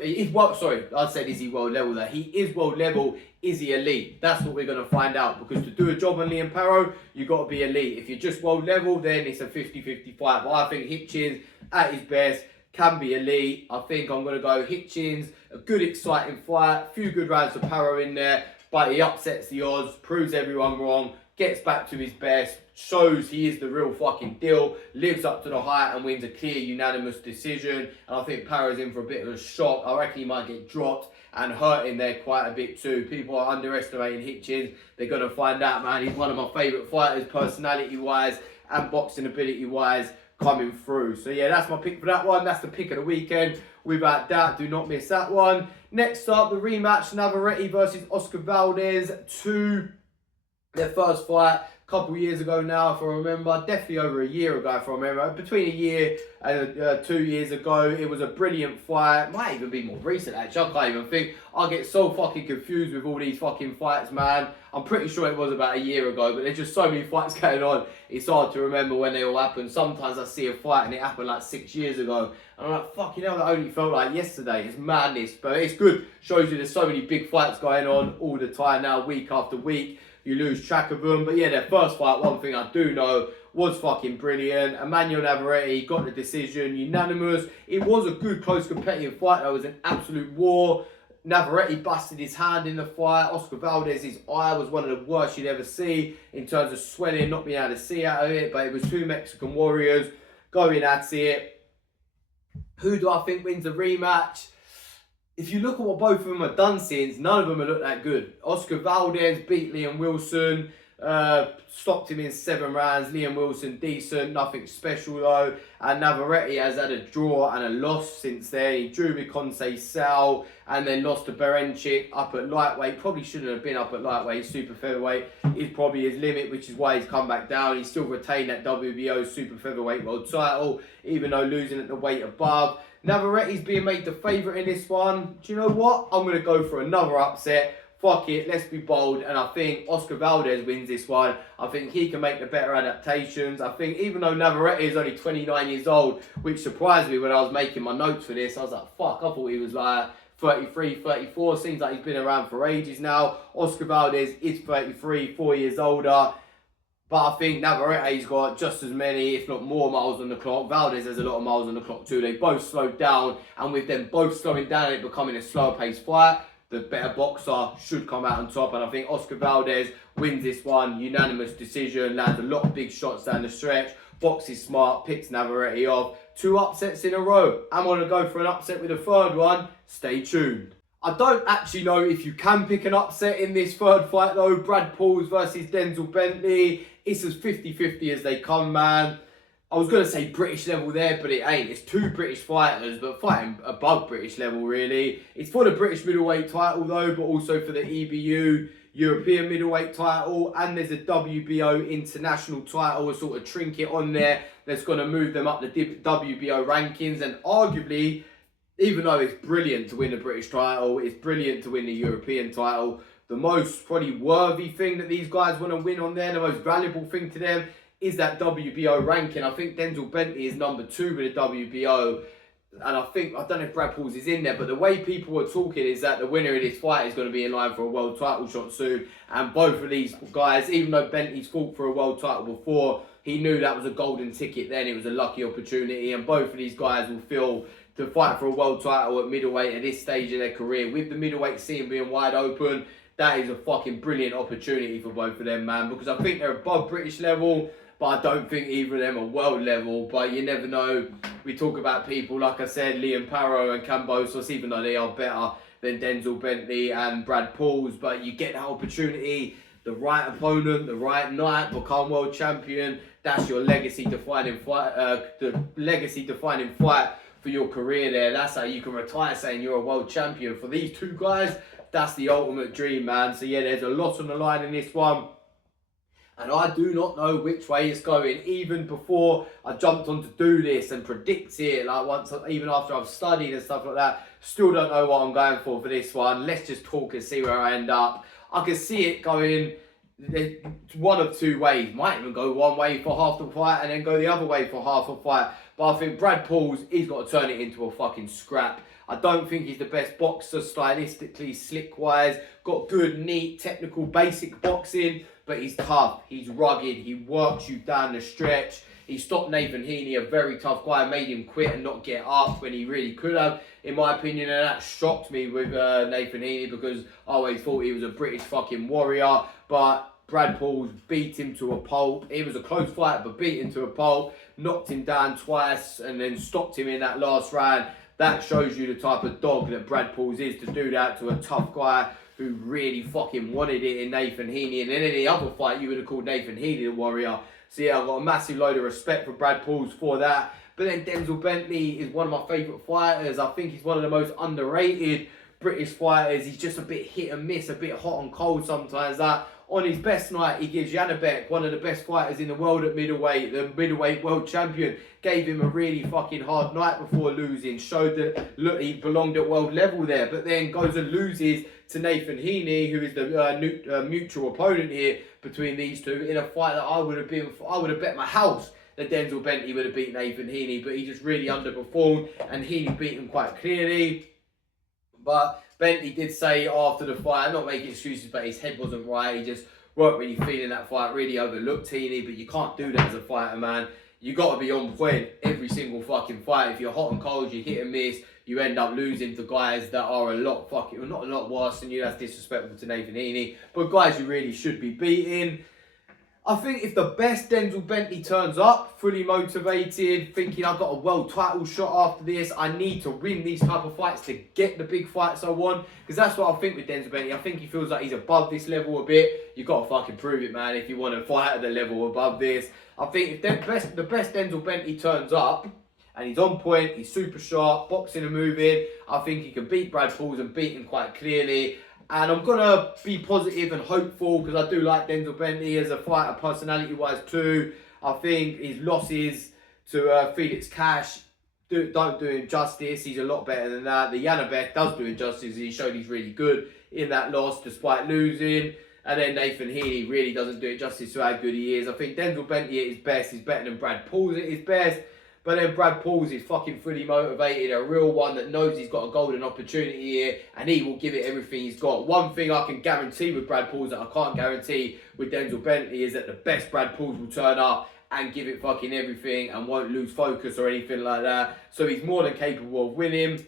I said is he world level though? He is world level. Is he elite? That's what we're going to find out, because to do a job on Liam Paro, you've got to be elite. If you're just world level, then it's a 50-50 fight. But I think Hitchins, at his best, can be elite. I think I'm going to go Hitchins. A good, exciting fight. A few good rounds of Paro in there. But he upsets the odds, proves everyone wrong, gets back to his best, shows he is the real fucking deal, lives up to the hype and wins a clear unanimous decision. And I think Paro's in for a bit of a shock. I reckon he might get dropped and hurt in there quite a bit too. People are underestimating Hitchins. They're going to find out, man. He's one of my favourite fighters, personality-wise and boxing ability-wise, coming through. So yeah, that's my pick for that one. That's the pick of the weekend. Without doubt, do not miss that one. Next up, the rematch, Navarrete versus Usyk-Valdez. Their first fight a couple years ago now, if I remember. Definitely over a year ago, if I remember. Between a year and 2 years ago. It was a brilliant fight. Might even be more recent, actually. I can't even think. I get so fucking confused with all these fucking fights, man. I'm pretty sure it was about a year ago, but there's just so many fights going on. It's hard to remember when they all happened. Sometimes I see a fight and it happened like 6 years ago. And I'm like, fucking hell, that only felt like yesterday. It's madness. But it's good. Shows you there's so many big fights going on all the time now, week after week. You lose track of them. But yeah, their first fight, one thing I do know, was fucking brilliant. Emmanuel Navarrete got the decision, unanimous. It was a good, close, competitive fight. It was an absolute war. Navarrete busted his hand in the fight. Usyk-Valdez's eye was one of the worst you'd ever see in terms of swelling, not being able to see out of it. But it was two Mexican warriors going at it. Who do I think wins the rematch? If you look at what both of them have done since, none of them have looked that good. Usyk-Valdez beat Liam Wilson, stopped him in 7 rounds. Liam Wilson, decent, nothing special though. And Navarrete has had a draw and a loss since then. He drew with Conceição and then lost to Berencic up at lightweight. Probably shouldn't have been up at lightweight. Super featherweight is probably his limit, which is why he's come back down. He's still retained that WBO super featherweight world title, even though losing at the weight above. Navarrete's being made the favourite in this one. Do you know what? I'm going to go for another upset. Fuck it, let's be bold. And I think Usyk-Valdez wins this one. I think he can make the better adaptations. I think even though Navarrete is only 29 years old, which surprised me when I was making my notes for this, I was like, fuck, I thought he was like 33, 34. Seems like he's been around for ages now. Usyk-Valdez is 33, 4 years older. But I think Navarrete's got just as many, if not more, miles on the clock. Valdez has a lot of miles on the clock too. They both slowed down, and with them both slowing down and it becoming a slower paced fight, the better boxer should come out on top. And I think Usyk-Valdez wins this one. Unanimous decision, lands a lot of big shots down the stretch. Boxes smart, picks Navarrete off. 2 upsets in a row. I'm going to go for an upset with a third one. Stay tuned. I don't actually know if you can pick an upset in this third fight though. Brad Pauls versus Pauls-Bentley. It's as 50-50 as they come, man. I was going to say British level there, but it ain't. It's 2 British fighters, but fighting above British level, really. It's for the British middleweight title, though, but also for the EBU European middleweight title. And there's a WBO international title, a sort of trinket on there that's going to move them up the WBO rankings. And arguably, even though it's brilliant to win the British title, it's brilliant to win the European title, the most probably worthy thing that these guys want to win on there, the most valuable thing to them, is that WBO ranking. I think Pauls-Bentley is number 2 with the WBO. And I don't know if Brad Pauls is in there, but the way people are talking is that the winner of this fight is going to be in line for a world title shot soon. And both of these guys, even though Bentley's fought for a world title before, he knew that was a golden ticket then. It was a lucky opportunity, and both of these guys will feel to fight for a world title at middleweight at this stage of their career. With the middleweight scene being wide open, that is a fucking brilliant opportunity for both of them, man, because I think they're above British level, but I don't think either of them are world level. But you never know. We talk about people, like I said, Liam Paro and Kambosos, even though they are better than Denzel Bentley and Brad Pauls, but you get that opportunity, the right opponent, the right night, become world champion. That's your legacy-defining fight. The legacy-defining fight for your career there. That's how you can retire saying you're a world champion. For these two guys, that's the ultimate dream, man. So yeah, there's a lot on the line in this one. And I do not know which way it's going. Even before I jumped on to do this and predict it, like even after I've studied and stuff like that, still don't know what I'm going for this one. Let's just talk and see where I end up. I can see it going one of two ways. Might even go one way for half the fight and then go the other way for half a fight. But I think Brad Pauls, he's got to turn it into a fucking scrap. I don't think he's the best boxer stylistically, slick-wise. Got good, neat, technical, basic boxing. But he's tough. He's rugged. He works you down the stretch. He stopped Nathan Heaney, a very tough guy, made him quit and not get up when he really could have, in my opinion. And that shocked me with Nathan Heaney, because I always thought he was a British fucking warrior. But Brad Pauls beat him to a pulp. It was a close fight, but beat him to a pulp. Knocked him down twice and then stopped him in that last round. That shows you the type of dog that Brad Pauls is, to do that to a tough guy who really fucking wanted it in Nathan Heaney. And in any other fight, you would have called Nathan Heaney the warrior. So yeah, I've got a massive load of respect for Brad Pauls for that. But then Denzel Bentley is one of my favourite fighters. I think he's one of the most underrated British fighters. He's just a bit hit and miss, a bit hot and cold sometimes. That on his best night, he gives Janabek, one of the best fighters in the world at middleweight, the middleweight world champion, gave him a really fucking hard night before losing. Showed that, look, he belonged at world level there. But then goes and loses to Nathan Heaney, who is the mutual opponent here between these two, in a fight that I would have bet my house that Denzel Bentley would have beat Nathan Heaney, but he just really underperformed, and Heaney beat him quite clearly. But Bentley did say after the fight, not making excuses, but his head wasn't right. He just weren't really feeling that fight, really overlooked Heaney, but you can't do that as a fighter, man. You got to be on point every single fucking fight. If you're hot and cold, you hit and miss, you end up losing to guys that are a lot fucking, not a lot worse than you. That's disrespectful to Nathan Heaney, but guys you really should be beating. I think if the best Denzel Bentley turns up, fully motivated, thinking I've got a world title shot after this, I need to win these type of fights to get the big fights I want, because that's what I think with Denzel Bentley. I think he feels like he's above this level a bit. You've got to fucking prove it, man, if you want to fight at the level above this. I think if the best Denzel Bentley turns up, and he's on point, he's super sharp, boxing and moving, I think he can beat Brad Pauls and beat him quite clearly. And I'm going to be positive and hopeful, because I do like Denzel Bentley as a fighter, personality-wise too. I think his losses to Felix Cash don't do him justice. He's a lot better than that. The Janabek does do him justice. He showed he's really good in that loss despite losing. And then Nathan Heaney really doesn't do it justice to how good he is. I think Denzel Bentley at his best is better than Brad Pauls at his best. But then Brad Pauls is fucking fully motivated, a real one that knows he's got a golden opportunity here, and he will give it everything he's got. One thing I can guarantee with Brad Pauls that I can't guarantee with Denzel Bentley is that the best Brad Pauls will turn up and give it fucking everything and won't lose focus or anything like that. So he's more than capable of winning.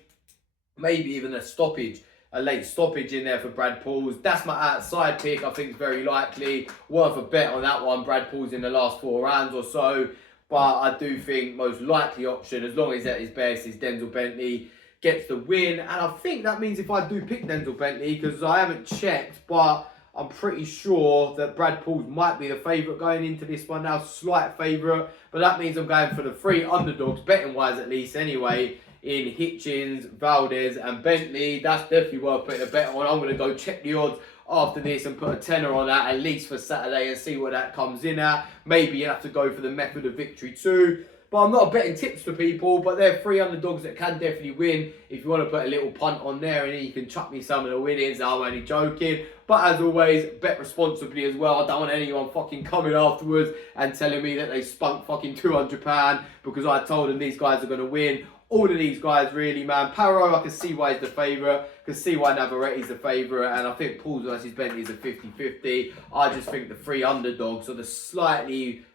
Maybe even a late stoppage in there for Brad Pauls. That's my outside pick. I think it's very likely. Worth a bet on that one. Brad Pauls in the last 4 rounds or so. But I do think most likely option, as long as at his best, is Denzel Bentley gets the win. And I think that means if I do pick Denzel Bentley, because I haven't checked, but I'm pretty sure that Brad Pauls might be the favourite going into this one now, slight favourite. But that means I'm going for the 3 underdogs, betting-wise at least anyway, in Hitchins, Valdez and Bentley. That's definitely worth putting a bet on. I'm going to go check the odds after this and put a tenner on that, at least for Saturday, and see what that comes in at. Maybe you have to go for the method of victory too. But I'm not betting tips for people, but they're 3 underdogs that can definitely win. If you want to put a little punt on there, and then you can chuck me some of the winnings. I'm only joking. But as always, bet responsibly as well. I don't want anyone fucking coming afterwards and telling me that they spunk fucking £200 because I told them these guys are going to win. All of these guys, really, man. Paro, I can see why he's the favourite. I can see why Navarrete is the favourite. And I think Pauls versus Bentley is a 50-50. I just think the three underdogs are the slightly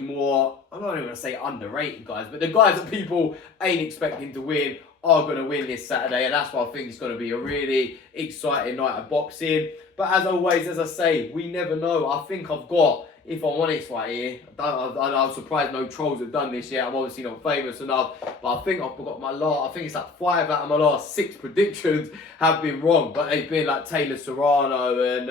more, I'm not even going to say underrated guys, but the guys that people ain't expecting to win are going to win this Saturday. And that's why I think it's going to be a really exciting night of boxing. But as always, as I say, we never know. I think I've got, if I'm honest right here, I'm surprised no trolls have done this yet. I'm obviously not famous enough, but I think I've got I think it's like 5 out of my last 6 predictions have been wrong. But they've been like Taylor Serrano and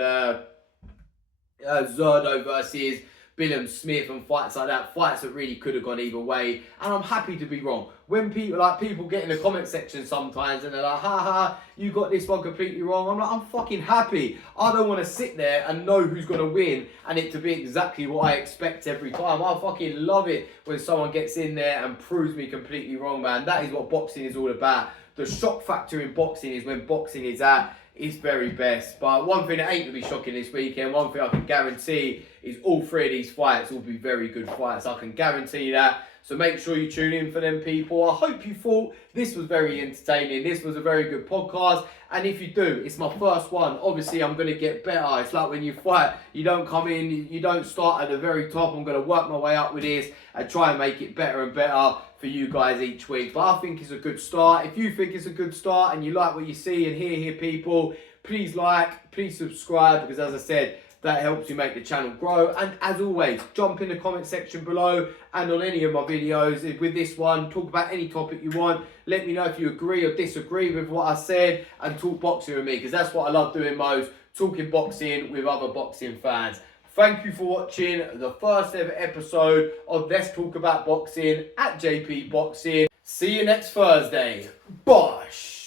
Zerdo versus Billam Smith and fights like that. Fights that really could have gone either way. And I'm happy to be wrong. When people get in the comment section sometimes and they're like, haha, you got this one completely wrong. I'm like, I'm fucking happy. I don't want to sit there and know who's going to win and it to be exactly what I expect every time. I fucking love it when someone gets in there and proves me completely wrong, man. That is what boxing is all about. The shock factor in boxing is when boxing is at its very best. But one thing that ain't going to be shocking this weekend, one thing I can guarantee is all 3 of these fights will be very good fights. I can guarantee that. So make sure you tune in for them, people. I hope you thought this was very entertaining. This was a very good podcast. And if you do, it's my first one. Obviously, I'm going to get better. It's like when you fight, you don't come in, you don't start at the very top. I'm going to work my way up with this and try and make it better and better for you guys each week. But I think it's a good start. If you think it's a good start and you like what you see and hear here, people, please like, please subscribe, because as I said, that helps you make the channel grow. And as always, jump in the comment section below and on any of my videos. With this one, talk about any topic you want. Let me know if you agree or disagree with what I said, and talk boxing with me, because that's what I love doing most, talking boxing with other boxing fans. Thank you for watching the first ever episode of Let's Talk About Boxing at JP Boxing. See you next Thursday. Bosh!